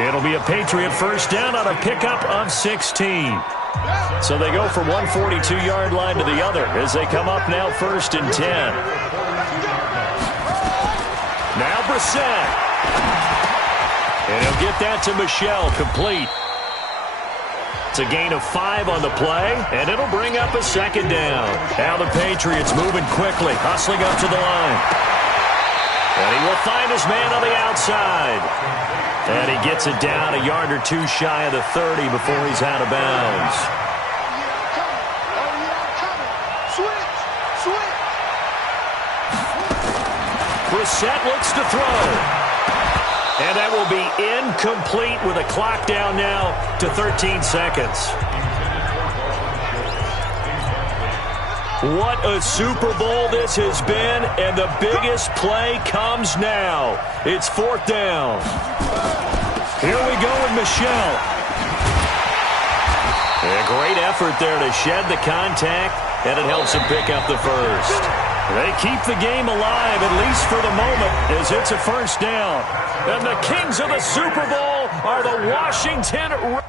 It'll be a Patriot first down on a pickup of 16. So they go from one 42-yard line to the other as they come up now 1st and 10. Now Brissett. And he'll get that to Michel, complete. It's a gain of 5 on the play, and it'll bring up a second down. Now the Patriots moving quickly, hustling up to the line. And he will find his man on the outside. And he gets it down a yard or two shy of the 30 before he's out of bounds. Brissett looks to throw. And that will be incomplete with a clock down now to 13 seconds. What a Super Bowl this has been, and the biggest play comes now. It's 4th down. Here we go with Michel. A great effort there to shed the contact, and it helps him pick up the first. They keep the game alive, at least for the moment, as it's a first down. And the kings of the Super Bowl are the Washington Redskins.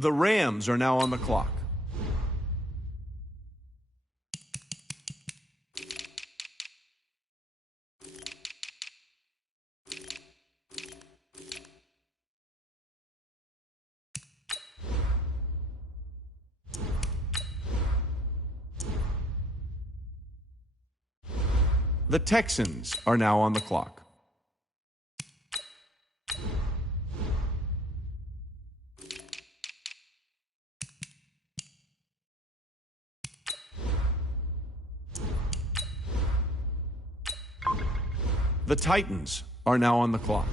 The Rams are now on the clock. The Texans are now on the clock. The Titans are now on the clock.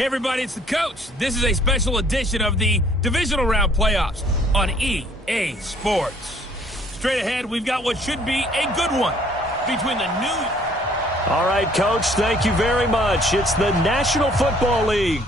Hey everybody, it's the coach. This is a special edition of the Divisional Round Playoffs on EA Sports. Straight ahead, we've got what should be a good one between the new... All right, Coach, thank you very much. It's the National Football League.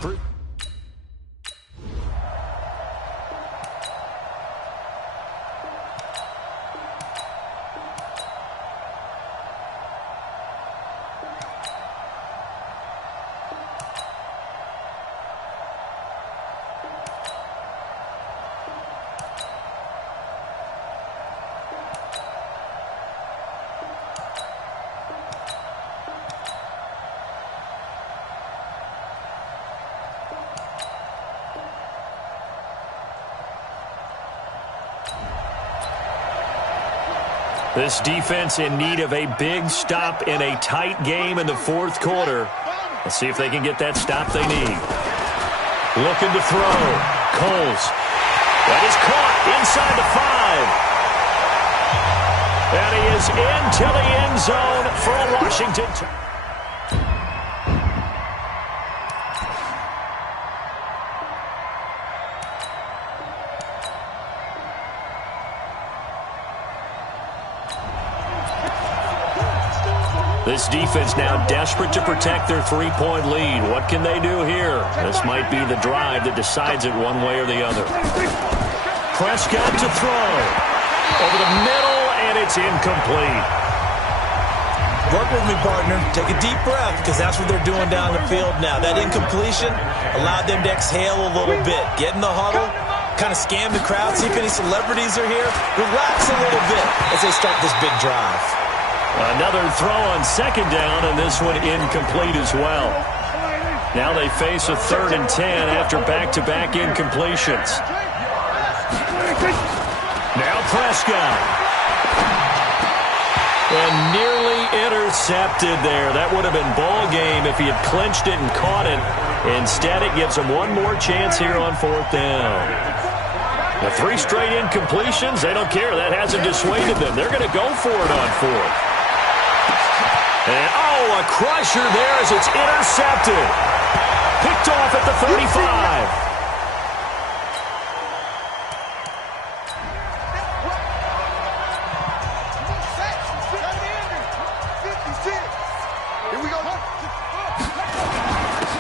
This defense in need of a big stop in a tight game in the fourth quarter. Let's see if they can get that stop they need. Looking to throw. Coles. That is caught inside the 5. And he is into the end zone for a Washington. This defense now desperate to protect their three-point lead. What can they do here? This might be the drive that decides it one way or the other. Prescott to throw. Over the middle, and it's incomplete. Work with me, partner. Take a deep breath, because that's what they're doing down the field now. That incompletion allowed them to exhale a little bit. Get in the huddle, kind of scan the crowd, see if any celebrities are here. Relax a little bit as they start this big drive. Another throw on second down, and this one incomplete as well. Now they face a 3rd and 10 after back-to-back incompletions. Now Prescott. And nearly intercepted there. That would have been ball game if he had clinched it and caught it. Instead, it gives him one more chance here on 4th down. The 3 straight incompletions, they don't care. That hasn't dissuaded them. They're going to go for it on 4th. And, a crusher there as it's intercepted. Picked off at the 35.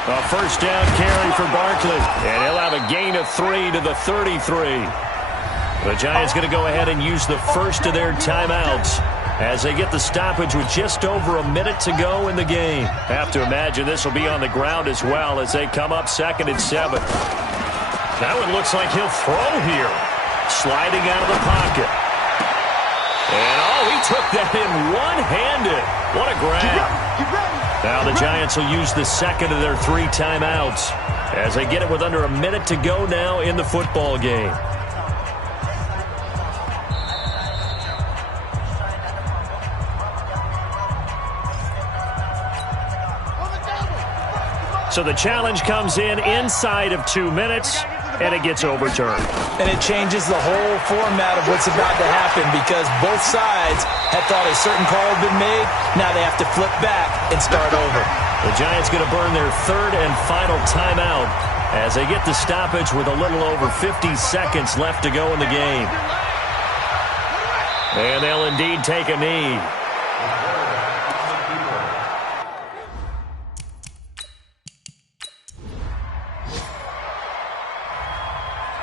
A first down carry for Barkley. And he'll have a gain of 3 to the 33. The Giants going to go ahead and use the first of their timeouts as they get the stoppage with just over a minute to go in the game. Have to imagine this will be on the ground as well as they come up 2nd and 7. That one looks like he'll throw here. Sliding out of the pocket. And, he took that in one-handed. What a grab. Now the Giants will use the second of their 3 timeouts as they get it with under a minute to go now in the football game. So the challenge comes in inside of 2 minutes, and it gets overturned. And it changes the whole format of what's about to happen because both sides had thought a certain call had been made. Now they have to flip back and start over. The Giants going to burn their 3rd and final timeout as they get the stoppage with a little over 50 seconds left to go in the game. And they'll indeed take a knee.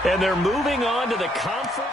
And they're moving on to the conference.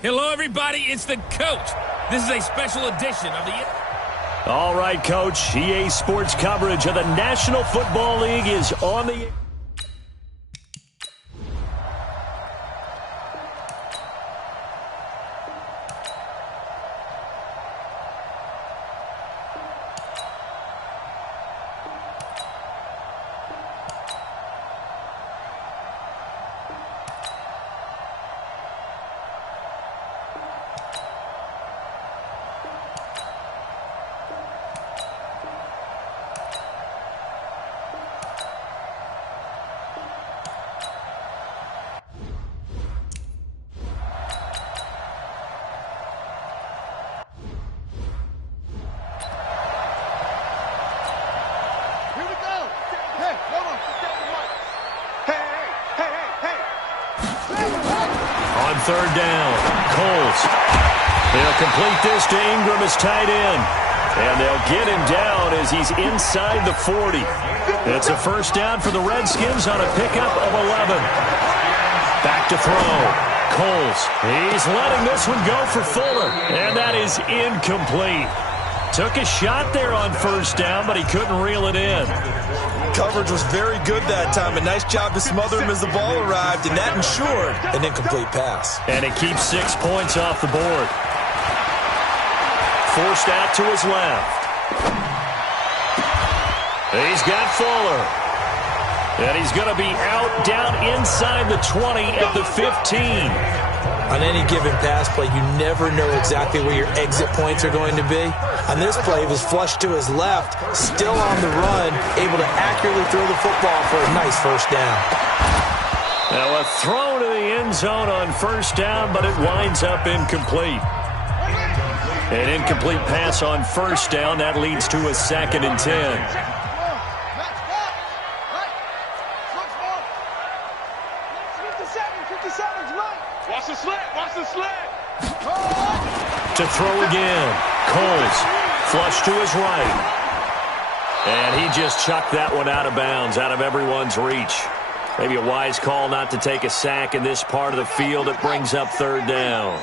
Hello, everybody. It's the coach. This is a special edition of the... All right, Coach. EA Sports coverage of the National Football League is on the... On third down, Coles. They'll complete this to Ingram as tight end. And they'll get him down as he's inside the 40. It's a first down for the Redskins on a pickup of 11. Back to throw. Coles. He's letting this one go for Fuller. And that is incomplete. Took a shot there on first down, but he couldn't reel it in. Coverage was very good that time. A nice job to smother him as the ball arrived, and that ensured an incomplete pass. And it keeps 6 points off the board. Forced out to his left. He's got Fuller. And he's going to be out down inside the 20 at the 15. On any given pass play, you never know exactly where your exit points are going to be. On this play, he was flushed to his left, still on the run, able to accurately throw the football for a nice first down. Now a throw to the end zone on first down, but it winds up incomplete. An incomplete pass on first down. That leads to a 2nd and 10. To throw again. Coles flush to his right. And he just chucked that one out of bounds, out of everyone's reach. Maybe a wise call not to take a sack in this part of the field. It brings up third down.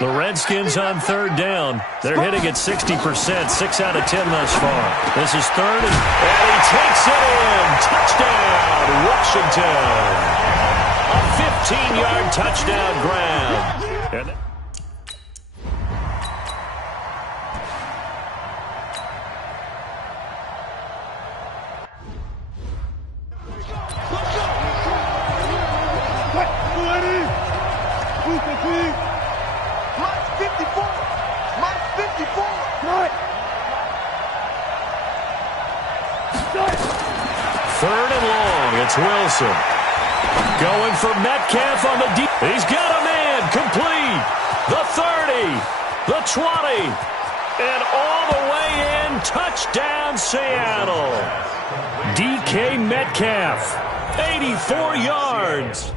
The Redskins on third down. They're hitting at 60%, 6 out of 10 thus far. This is third, and he takes it in. Touchdown, Washington. A 15-yard touchdown grab. Third and long, it's Wilson. Going for Metcalf on the deep. He's got a man, complete. The 30, the 20, and all the way in, touchdown Seattle. DK Metcalf, 84 yards.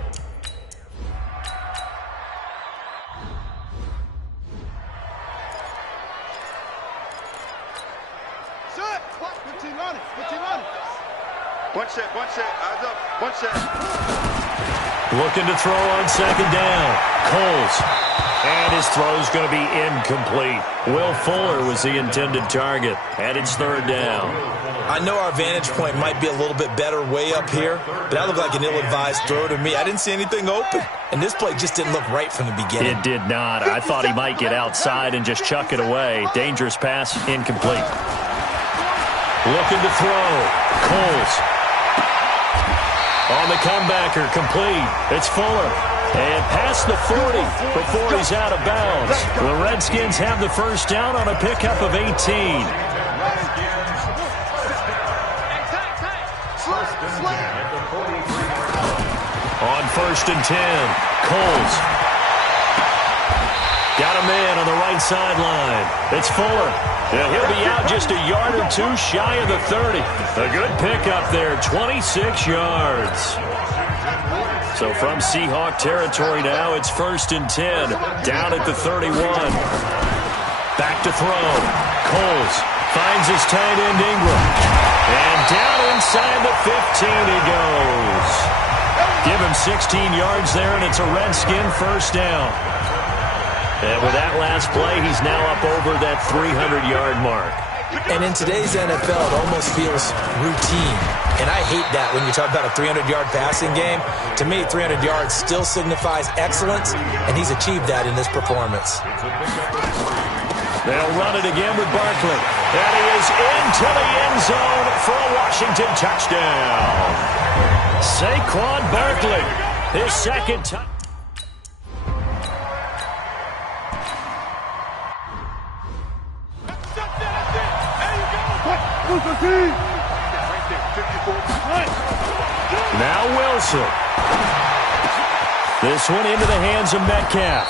One set, eyes up, one set. Looking to throw on second down. Coles. And his throw's going to be incomplete. Will Fuller was the intended target. And it's third down. I know our vantage point might be a little bit better way up here, but that looked like an ill-advised throw to me. I didn't see anything open. And this play just didn't look right from the beginning. It did not. I thought he might get outside and just chuck it away. Dangerous pass, incomplete. Looking to throw. Coles. On the comebacker, complete. It's Fuller. And past the 40 before he's out of bounds. The Redskins have the first down on a pickup of 18. On first and 10, Coles. Got a man on the right sideline. It's Fuller. And he'll be out just a yard or two shy of the 30. A good pickup there, 26 yards. So from Seahawk territory now, it's first and 10. Down at the 31. Back to throw. Coles finds his tight end Ingram. And down inside the 15 he goes. Give him 16 yards there, and it's a Redskin first down. And with that last play, he's now up over that 300-yard mark. And in today's NFL, it almost feels routine. And I hate that when you talk about a 300-yard passing game. To me, 300 yards still signifies excellence, and he's achieved that in this performance. They'll run it again with Barkley. And he is into the end zone for a Washington touchdown. Saquon Barkley, his second touchdown. Now Wilson. This one into the hands of Metcalf.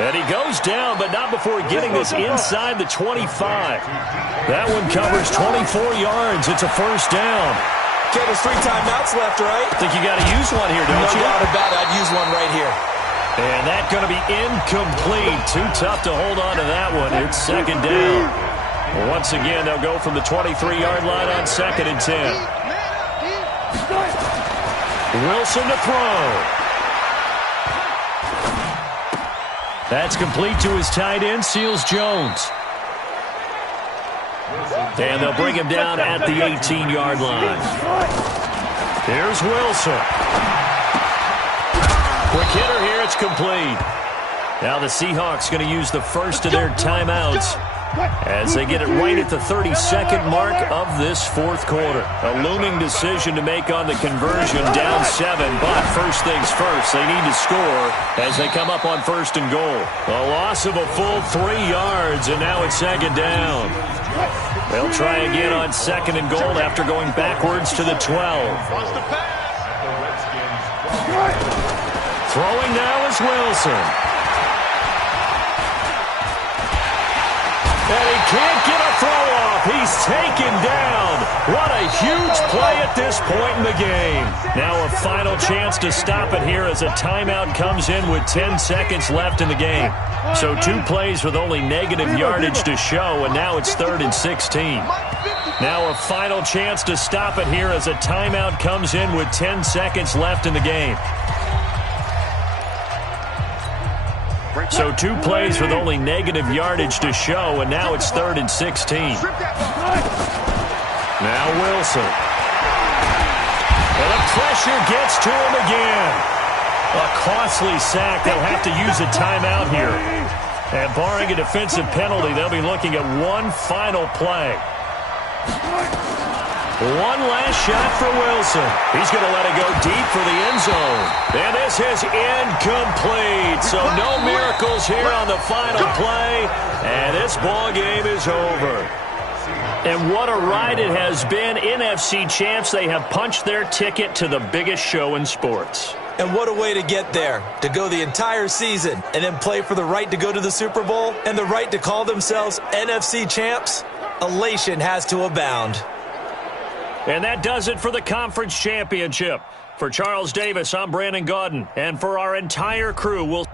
And he goes down, but not before getting this inside the 25. That one covers 24 yards. It's a first down. Okay, there's 3 timeouts left, right? Think you got to use one here, don't you? No doubt about it. I'd use one right here. And that's going to be incomplete. Too tough to hold on to that one. It's second down. Once again, they'll go from the 23-yard line on 2nd and 10. Wilson to throw. That's complete to his tight end, Seals Jones. And they'll bring him down at the 18-yard line. Here's Wilson. Quick hitter here, it's complete. Now the Seahawks going to use the first of their timeouts as they get it right at the 32nd mark of this fourth quarter. A looming decision to make on the conversion, down 7, but first things first, they need to score as they come up on 1st and goal. A loss of a full 3 yards, and now it's second down. They'll try again on 2nd and goal after going backwards to the 12. Throwing now is Wilson. And he can't get a throw off. He's taken down. What a huge play at this point in the game. Now a final chance to stop it here as a timeout comes in with 10 seconds left in the game. So 2 plays with only negative yardage to show, and now it's 3rd and 16. Now a final chance to stop it here as a timeout comes in with 10 seconds left in the game. So 2 plays with only negative yardage to show, and now it's 3rd and 16. Now Wilson. And the pressure gets to him again. A costly sack. They'll have to use a timeout here. And barring a defensive penalty, they'll be looking at one final play. One last shot for Wilson. He's going to let it go deep for the end zone. And this is incomplete. So no miracles here on the final play. And this ball game is over. And what a ride it has been. NFC champs, they have punched their ticket to the biggest show in sports. And what a way to get there, to go the entire season and then play for the right to go to the Super Bowl and the right to call themselves NFC champs. Elation has to abound. And that does it for the conference championship. For Charles Davis, I'm Brandon Gaudin. And for our entire crew, we'll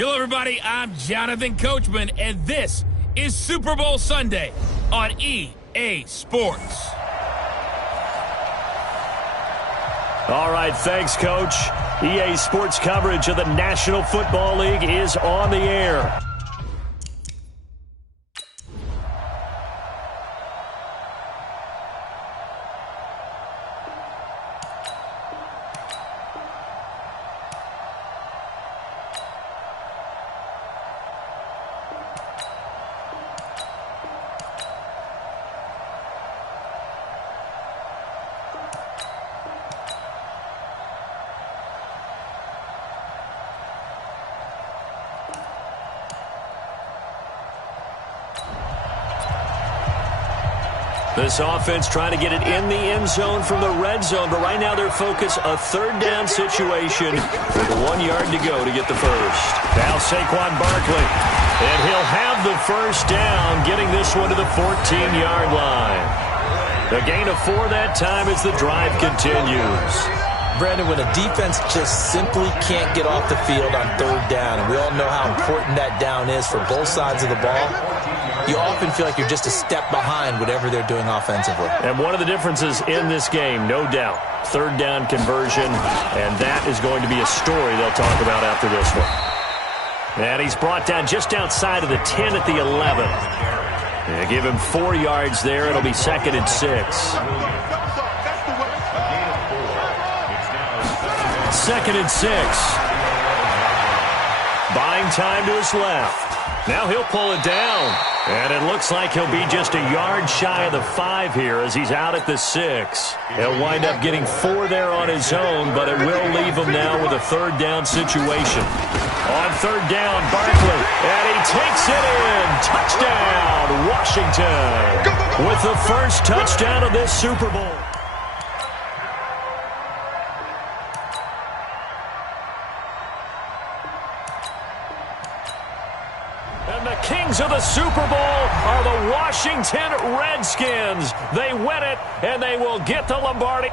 Hello, everybody. I'm Jonathan Coachman, and this is Super Bowl Sunday on EA Sports. All right, thanks, Coach. EA Sports coverage of the National Football League is on the air. This offense trying to get it in the end zone from the red zone, but right now their focus, a third down situation with 1 yard to go to get the first. Now Saquon Barkley, and he'll have the first down, getting this one to the 14-yard line. A gain of 4 that time as the drive continues. Brandon, when a defense just simply can't get off the field on third down, and we all know how important that down is for both sides of the ball, you often feel like you're just a step behind whatever they're doing offensively. And one of the differences in this game, no doubt, third down conversion, and that is going to be a story they'll talk about after this one. And he's brought down just outside of the 10 at the 11. They give him 4 yards there. It'll be 2nd and 6. 2nd and 6. Buying time to his left. Now he'll pull it down. And it looks like he'll be just a yard shy of the 5 here as he's out at the 6. He'll wind up getting 4 there on his own, but it will leave him now with a third down situation. On third down, Barkley, and he takes it in. Touchdown, Washington, with the first touchdown of this Super Bowl. And the kings of the Super Bowl are the Washington Redskins. They win it, and they will get the Lombardi.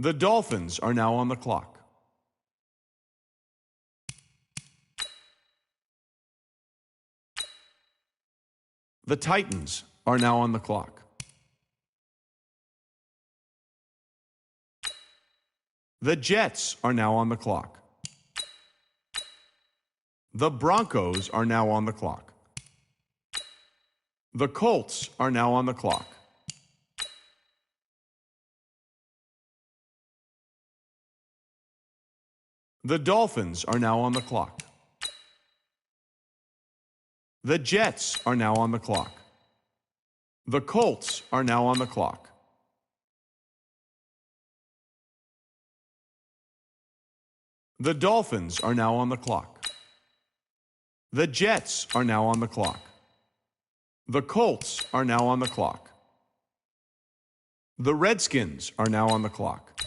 The Dolphins are now on the clock. The Titans are now on the clock. The Jets are now on the clock. The Broncos are now on the clock. The Colts are now on the clock. The Dolphins are now on the clock. The Jets are now on the clock. The Colts are now on the clock. The Dolphins are now on the clock. The Jets are now on the clock. The Colts are now on the clock. The Redskins are now on the clock.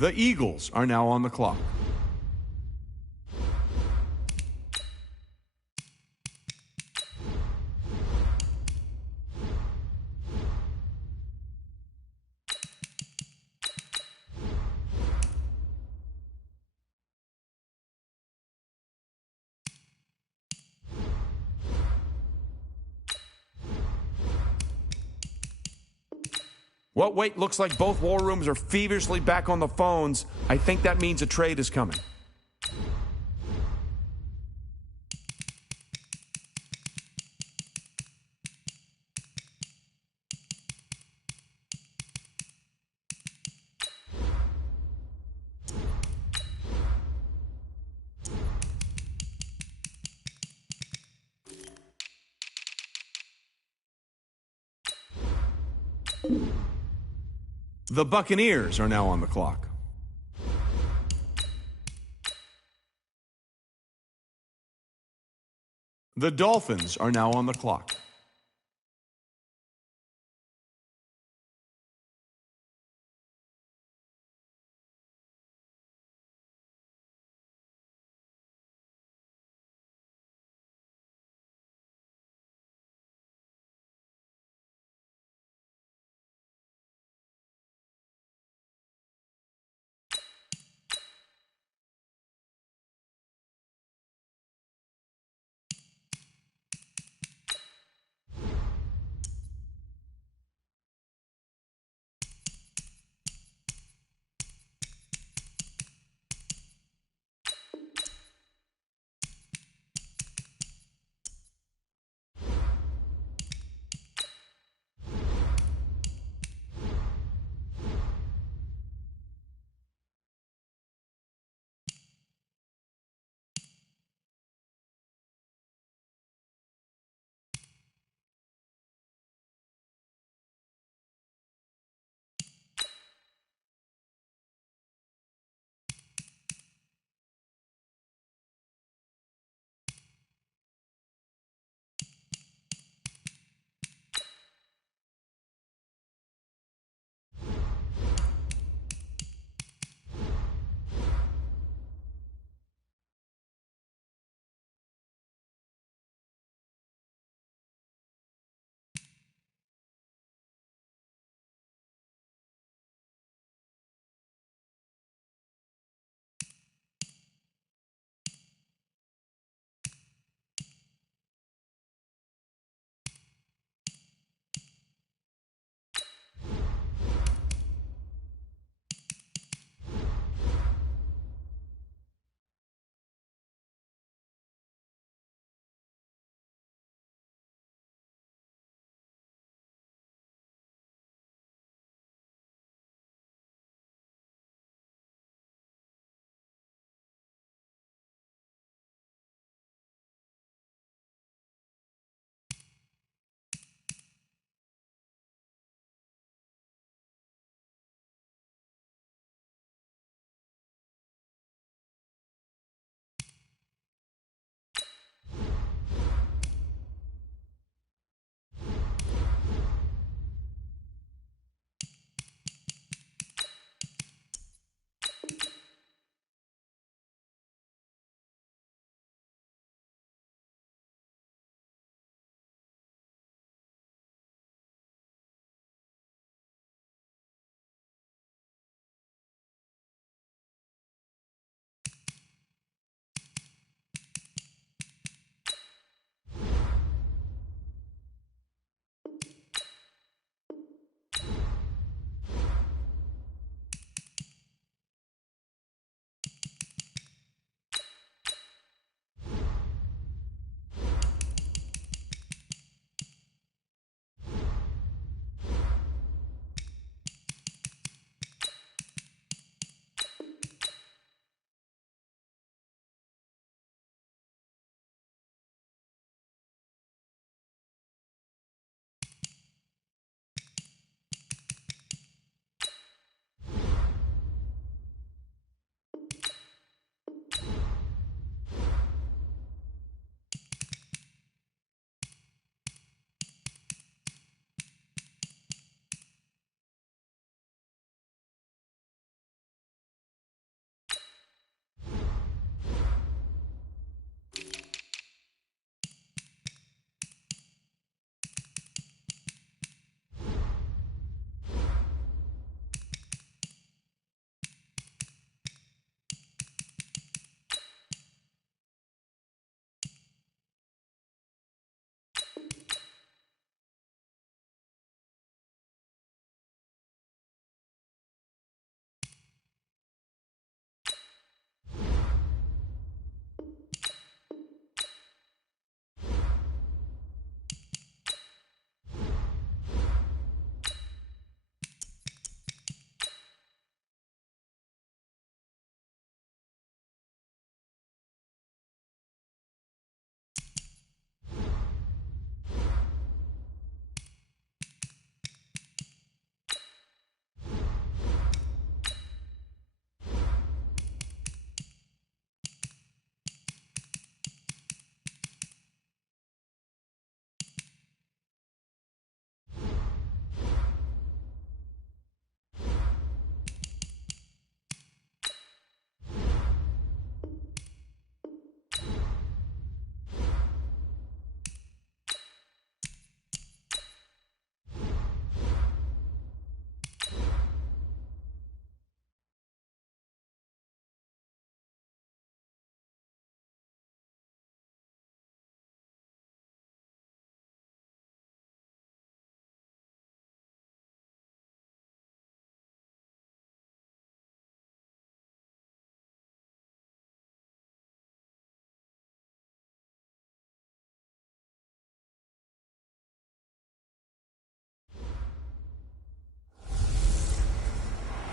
The Eagles are now on the clock. Well, wait, looks like both war rooms are feverishly back on the phones. I think that means a trade is coming. The Buccaneers are now on the clock. The Dolphins are now on the clock.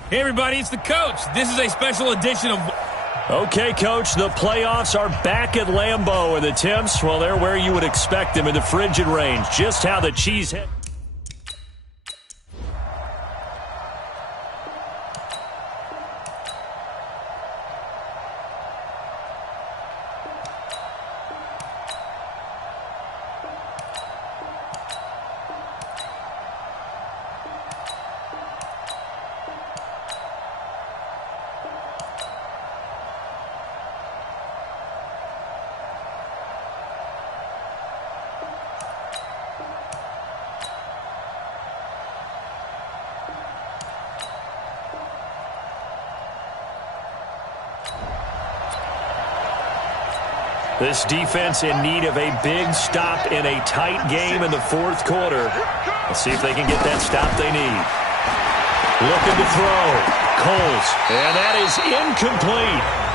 Hey, everybody, it's the coach. This is a special edition of... Okay, Coach, the playoffs are back at Lambeau, and the temps, well, they're where you would expect them in the frigid range. Just how the Cheesehead... This defense in need of a big stop in a tight game in the fourth quarter. Let's see if they can get that stop they need. Looking to throw. Coles. And that is incomplete.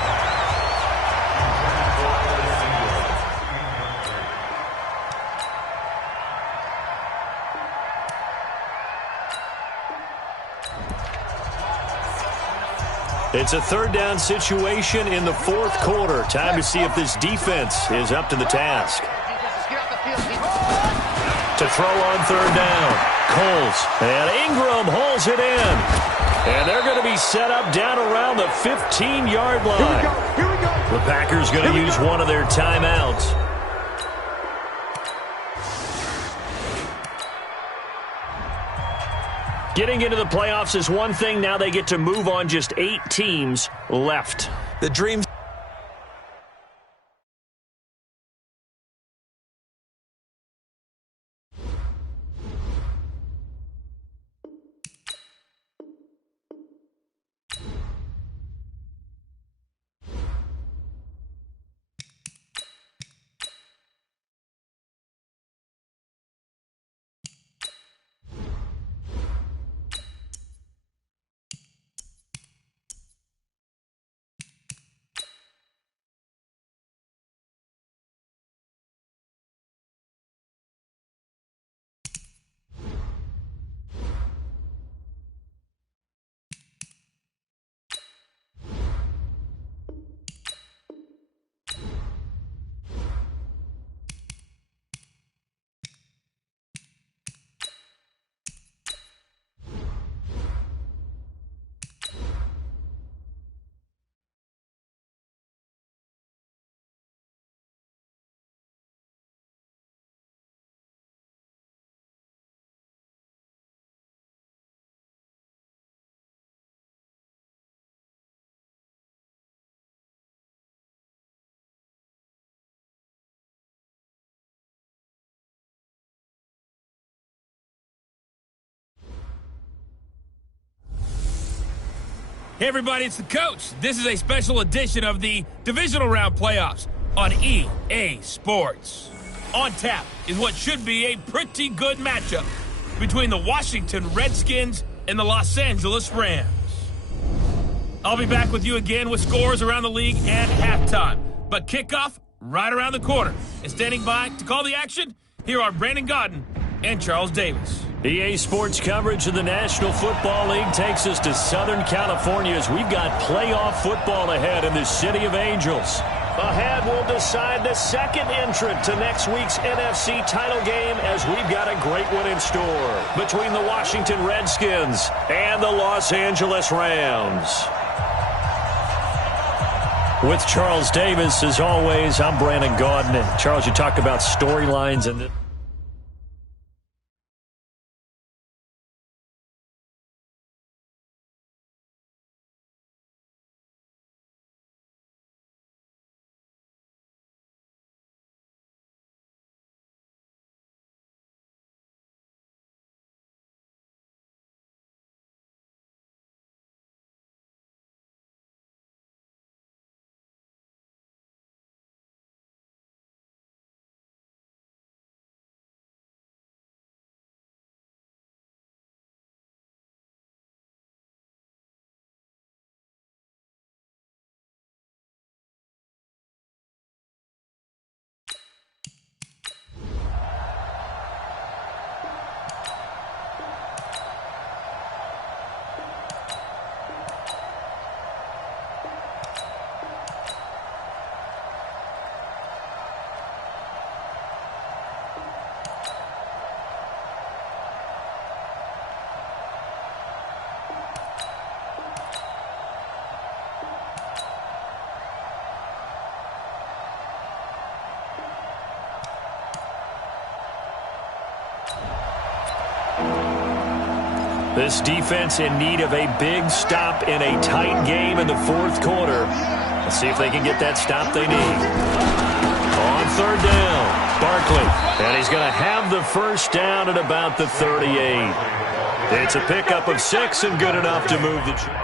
It's a third down situation in the fourth quarter. Time to see if this defense is up to the task. To throw on third down. Coles. And Ingram holds it in. And they're going to be set up down around the 15-yard line. Here we go. The Packers going to use one of their timeouts. Getting into the playoffs is one thing. Now they get to move on. Just 8 teams left. The dream. Hey, everybody, it's the coach. This is a special edition of the divisional round playoffs on EA Sports. On tap is what should be a pretty good matchup between the Washington Redskins and the Los Angeles Rams. I'll be back with you again with scores around the league at halftime. But kickoff right around the corner. And standing by to call the action, here are Brandon Godden and Charles Davis. EA Sports coverage of the National Football League takes us to Southern California as we've got playoff football ahead in the City of Angels. Ahead, we'll decide the second entrant to next week's NFC title game as we've got a great one in store between the Washington Redskins and the Los Angeles Rams. With Charles Davis, as always, I'm Brandon Gaudin. And Charles, you talk about storylines and This defense in need of a big stop in a tight game in the fourth quarter. Let's see if they can get that stop they need. On third down, Barkley. And he's going to have the first down at about the 38. It's a pickup of 6 and good enough to move the...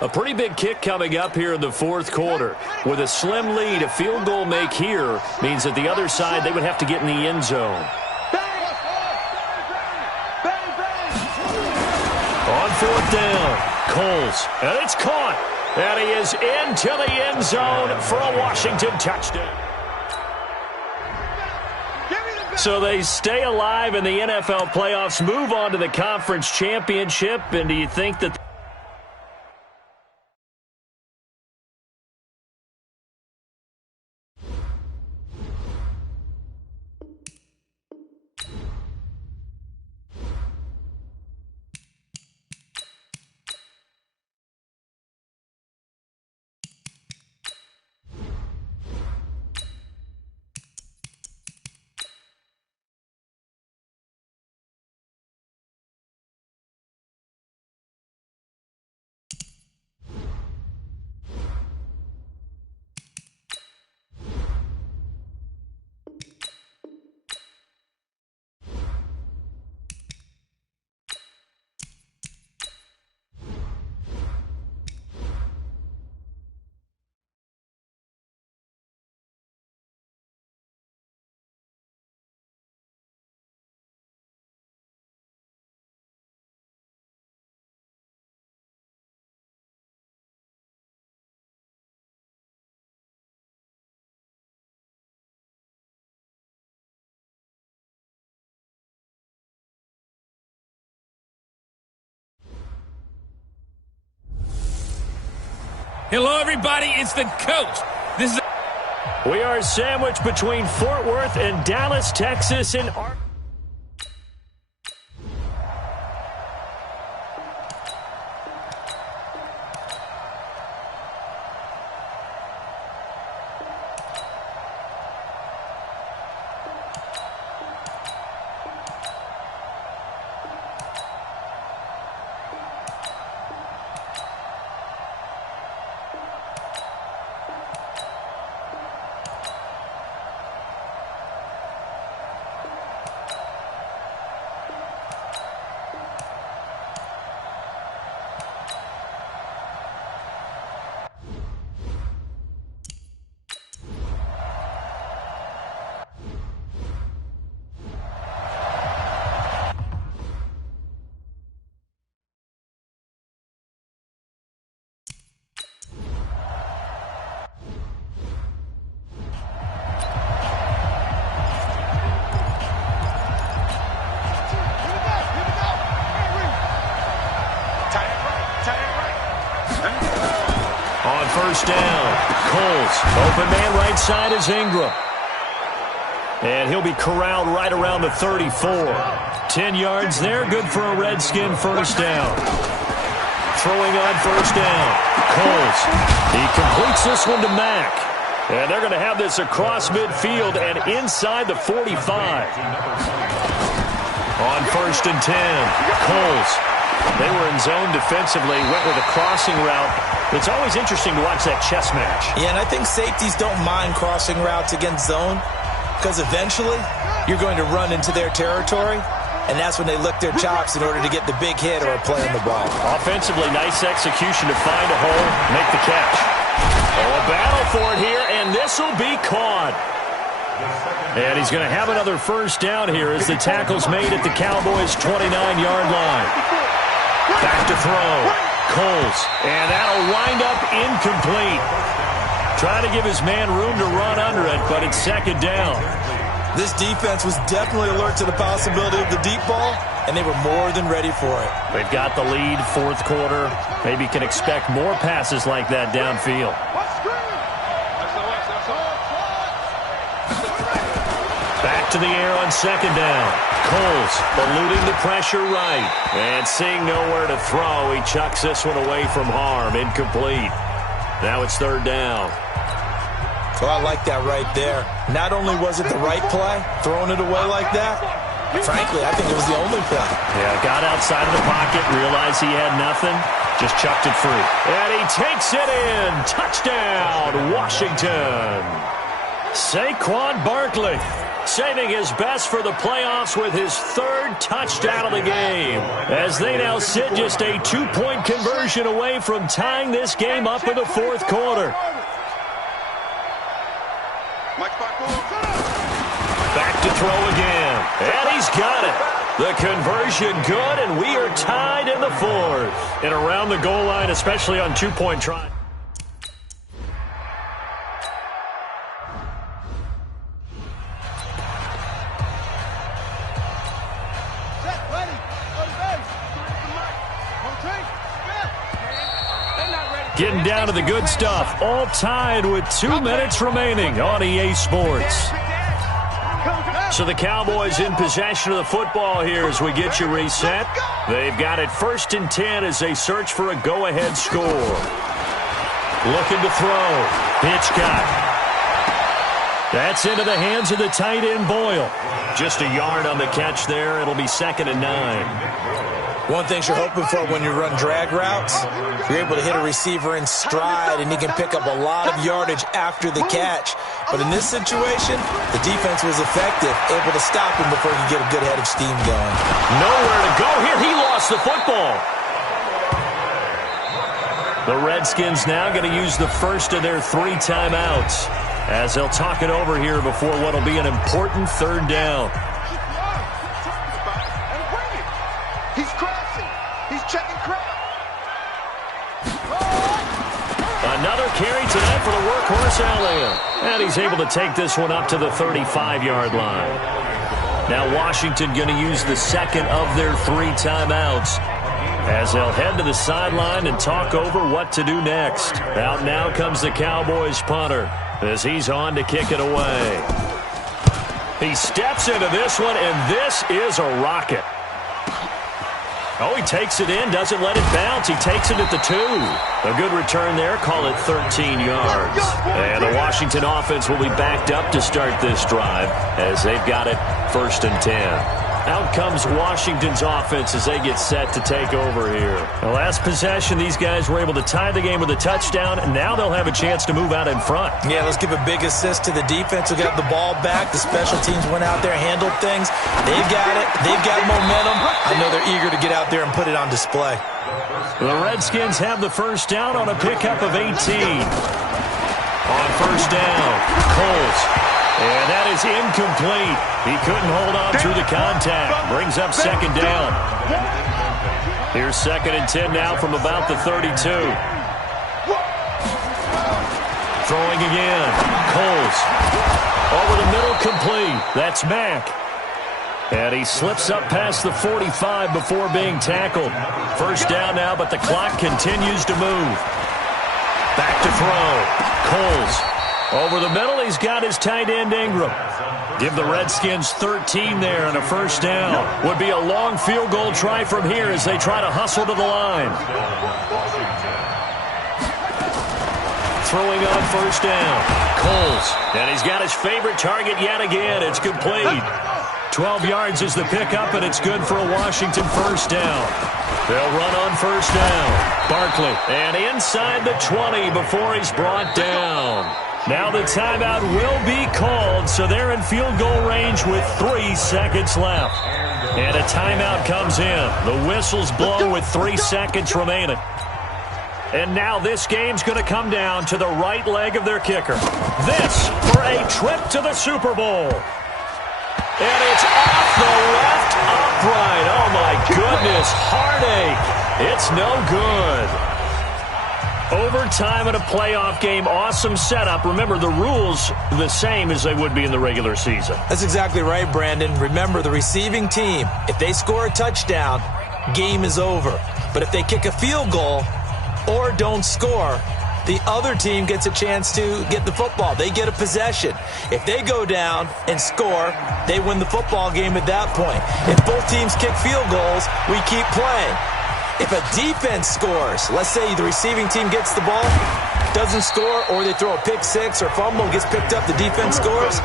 A pretty big kick coming up here in the fourth quarter. With a slim lead, a field goal make here means that the other side, they would have to get in the end zone. On fourth down, Coles, and it's caught. And he is into the end zone for a Washington touchdown. So they stay alive in the NFL playoffs, move on to the conference championship, and do you think that... Hello, everybody. It's the coach. We are sandwiched between Fort Worth and Dallas, Texas, and... First down, Coles. Open man right side is Ingram. And he'll be corralled right around the 34. 10 yards there, good for a Redskin first down. Throwing on first down, Coles. He completes this one to Mack. And they're going to have this across midfield and inside the 45. On first and 10, Coles. They were in zone defensively, went with a crossing route. It's always interesting to watch that chess match. Yeah, and I think safeties don't mind crossing routes against zone because eventually you're going to run into their territory, and that's when they lick their chops in order to get the big hit or a play on the ball. Offensively, nice execution to find a hole, make the catch. Oh, a battle for it here, and this will be caught. And he's going to have another first down here as the tackle's made at the Cowboys' 29-yard line. Back to throw. Coles. And that'll wind up incomplete. Trying to give his man room to run under it, but it's second down. This defense was definitely alert to the possibility of the deep ball, and they were more than ready for it. They've got the lead, fourth quarter. Maybe can expect more passes like that downfield. Back to the air on second down. Coles eluding the pressure right. And seeing nowhere to throw, he chucks this one away from harm. Incomplete. Now it's third down. Oh, I like that right there. Not only was it the right play, throwing it away like that, frankly, I think it was the only play. Yeah, got outside of the pocket, realized he had nothing, just chucked it free. And he takes it in. Touchdown, Washington. Saquon Barkley saving his best for the playoffs with his third touchdown of the game, as they now sit just a 2-point conversion away from tying this game up in the fourth quarter. Back to throw again, and he's got it. The conversion good, and we are tied in the fourth. And around the goal line, especially on 2-point try. Getting down to the good stuff, all tied with 2 minutes remaining on EA Sports. So the Cowboys in possession of the football here as we get you reset. They've got it 1st and 10 as they search for a go-ahead score. Looking to throw. Hitchcock. That's into the hands of the tight end Boyle. Just a yard on the catch there. It'll be 2nd and 9. One thing you're hoping for when you run drag routes, you're able to hit a receiver in stride, and he can pick up a lot of yardage after the catch. But in this situation, the defense was effective, able to stop him before he could get a good head of steam going. Nowhere to go here. He lost the football. The Redskins now going to use the first of their 3 timeouts as they'll talk it over here before what will be an important third down. He's crashing. He's checking crowd. Another carry tonight for the workhorse Elliott. And he's able to take this one up to the 35-yard line. Now Washington going to use the second of their 3 timeouts as they'll head to the sideline and talk over what to do next. Out now comes the Cowboys punter as he's on to kick it away. He steps into this one, and this is a rocket. Oh, he takes it in, doesn't let it bounce. He takes it at the 2. A good return there, call it 13 yards. And the Washington offense will be backed up to start this drive as they've got it 1st and 10. Out comes Washington's offense as they get set to take over here. The last possession, these guys were able to tie the game with a touchdown, and now they'll have a chance to move out in front. Yeah, let's give a big assist to the defense who got the ball back. The special teams went out there, handled things. They've got it. They've got momentum. I know they're eager to get out there and put it on display. The Redskins have the first down on a pickup of 18. On first down, Coles. And that is incomplete. He couldn't hold on through the contact. Brings up 2nd down. Here's 2nd and 10 now from about the 32. Throwing again. Coles. Over the middle, complete. That's Mack. And he slips up past the 45 before being tackled. First down now, but the clock continues to move. Back to throw. Coles. Over the middle, he's got his tight end Ingram. Give the Redskins 13 there and a first down. Would be a long field goal try from here as they try to hustle to the line. Throwing on first down. Coles. And he's got his favorite target yet again. It's complete. 12 yards is the pickup, and it's good for a Washington first down. They'll run on first down. Barkley. And inside the 20 before he's brought down. Now the timeout will be called, so they're in field goal range with 3 seconds left. And a timeout comes in. The whistles blow with 3 seconds remaining. And now this game's going to come down to the right leg of their kicker. This for a trip to the Super Bowl. And it's off the left upright. Oh, my goodness. Heartache. It's no good. Overtime in a playoff game, awesome setup. Remember, the rules the same as they would be in the regular season. That's exactly right, Brandon. Remember, the receiving team, if they score a touchdown, game is over. But if they kick a field goal or don't score, the other team gets a chance to get the football. They get a possession. If they go down and score, they win the football game at that point. If both teams kick field goals, we keep playing. If a defense scores, let's say the receiving team gets the ball, doesn't score, or they throw a pick six or fumble, gets picked up, the defense scores,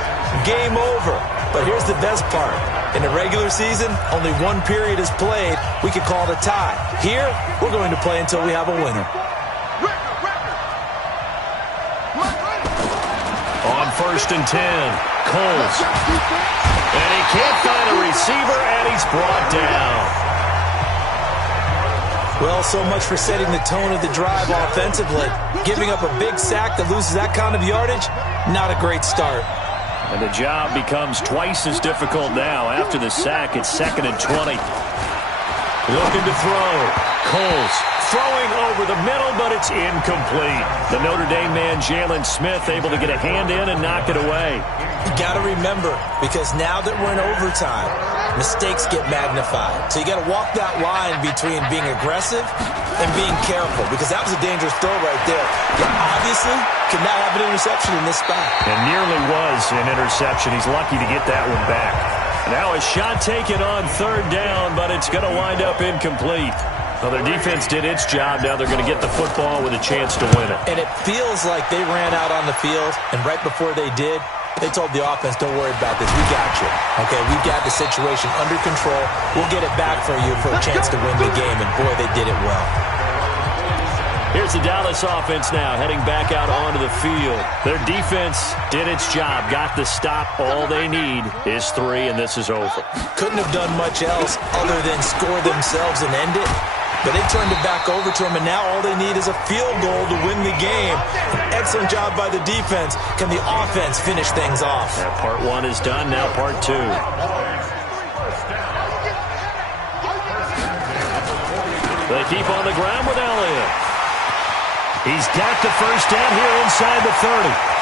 game over. But here's the best part. In the regular season, only one period is played. We could call it a tie. Here, we're going to play until we have a winner. On 1st and 10, Coles. And he can't find a receiver, and he's brought down. Well, so much for setting the tone of the drive offensively. Giving up a big sack that loses that kind of yardage, not a great start. And the job becomes twice as difficult now. After the sack, it's 2nd and 20. Looking to throw. Coles throwing over the middle, but it's incomplete. The Notre Dame man, Jalen Smith, able to get a hand in and knock it away. You got to remember, because now that we're in overtime, mistakes get magnified. So you got to walk that line between being aggressive and being careful, because that was a dangerous throw right there. You obviously cannot have an interception in this spot. And nearly was an interception. He's lucky to get that one back. Now a shot taken on 3rd down, but it's going to wind up incomplete. Well, their defense did its job. Now they're going to get the football with a chance to win it. And it feels like they ran out on the field, and right before they did, they told the offense, don't worry about this. We got you. Okay, we've got the situation under control. We'll get it back for you for a chance to win the game. And, boy, they did it well. Here's the Dallas offense now heading back out onto the field. Their defense did its job, got the stop. All they need is 3, and this is over. Couldn't have done much else other than score themselves and end it. But they turned it back over to him, and now all they need is a field goal to win the game. An excellent job by the defense. Can the offense finish things off? Yeah, part 1 is done, now part 2. They keep on the ground with Elliott. He's got the first down here inside the 30.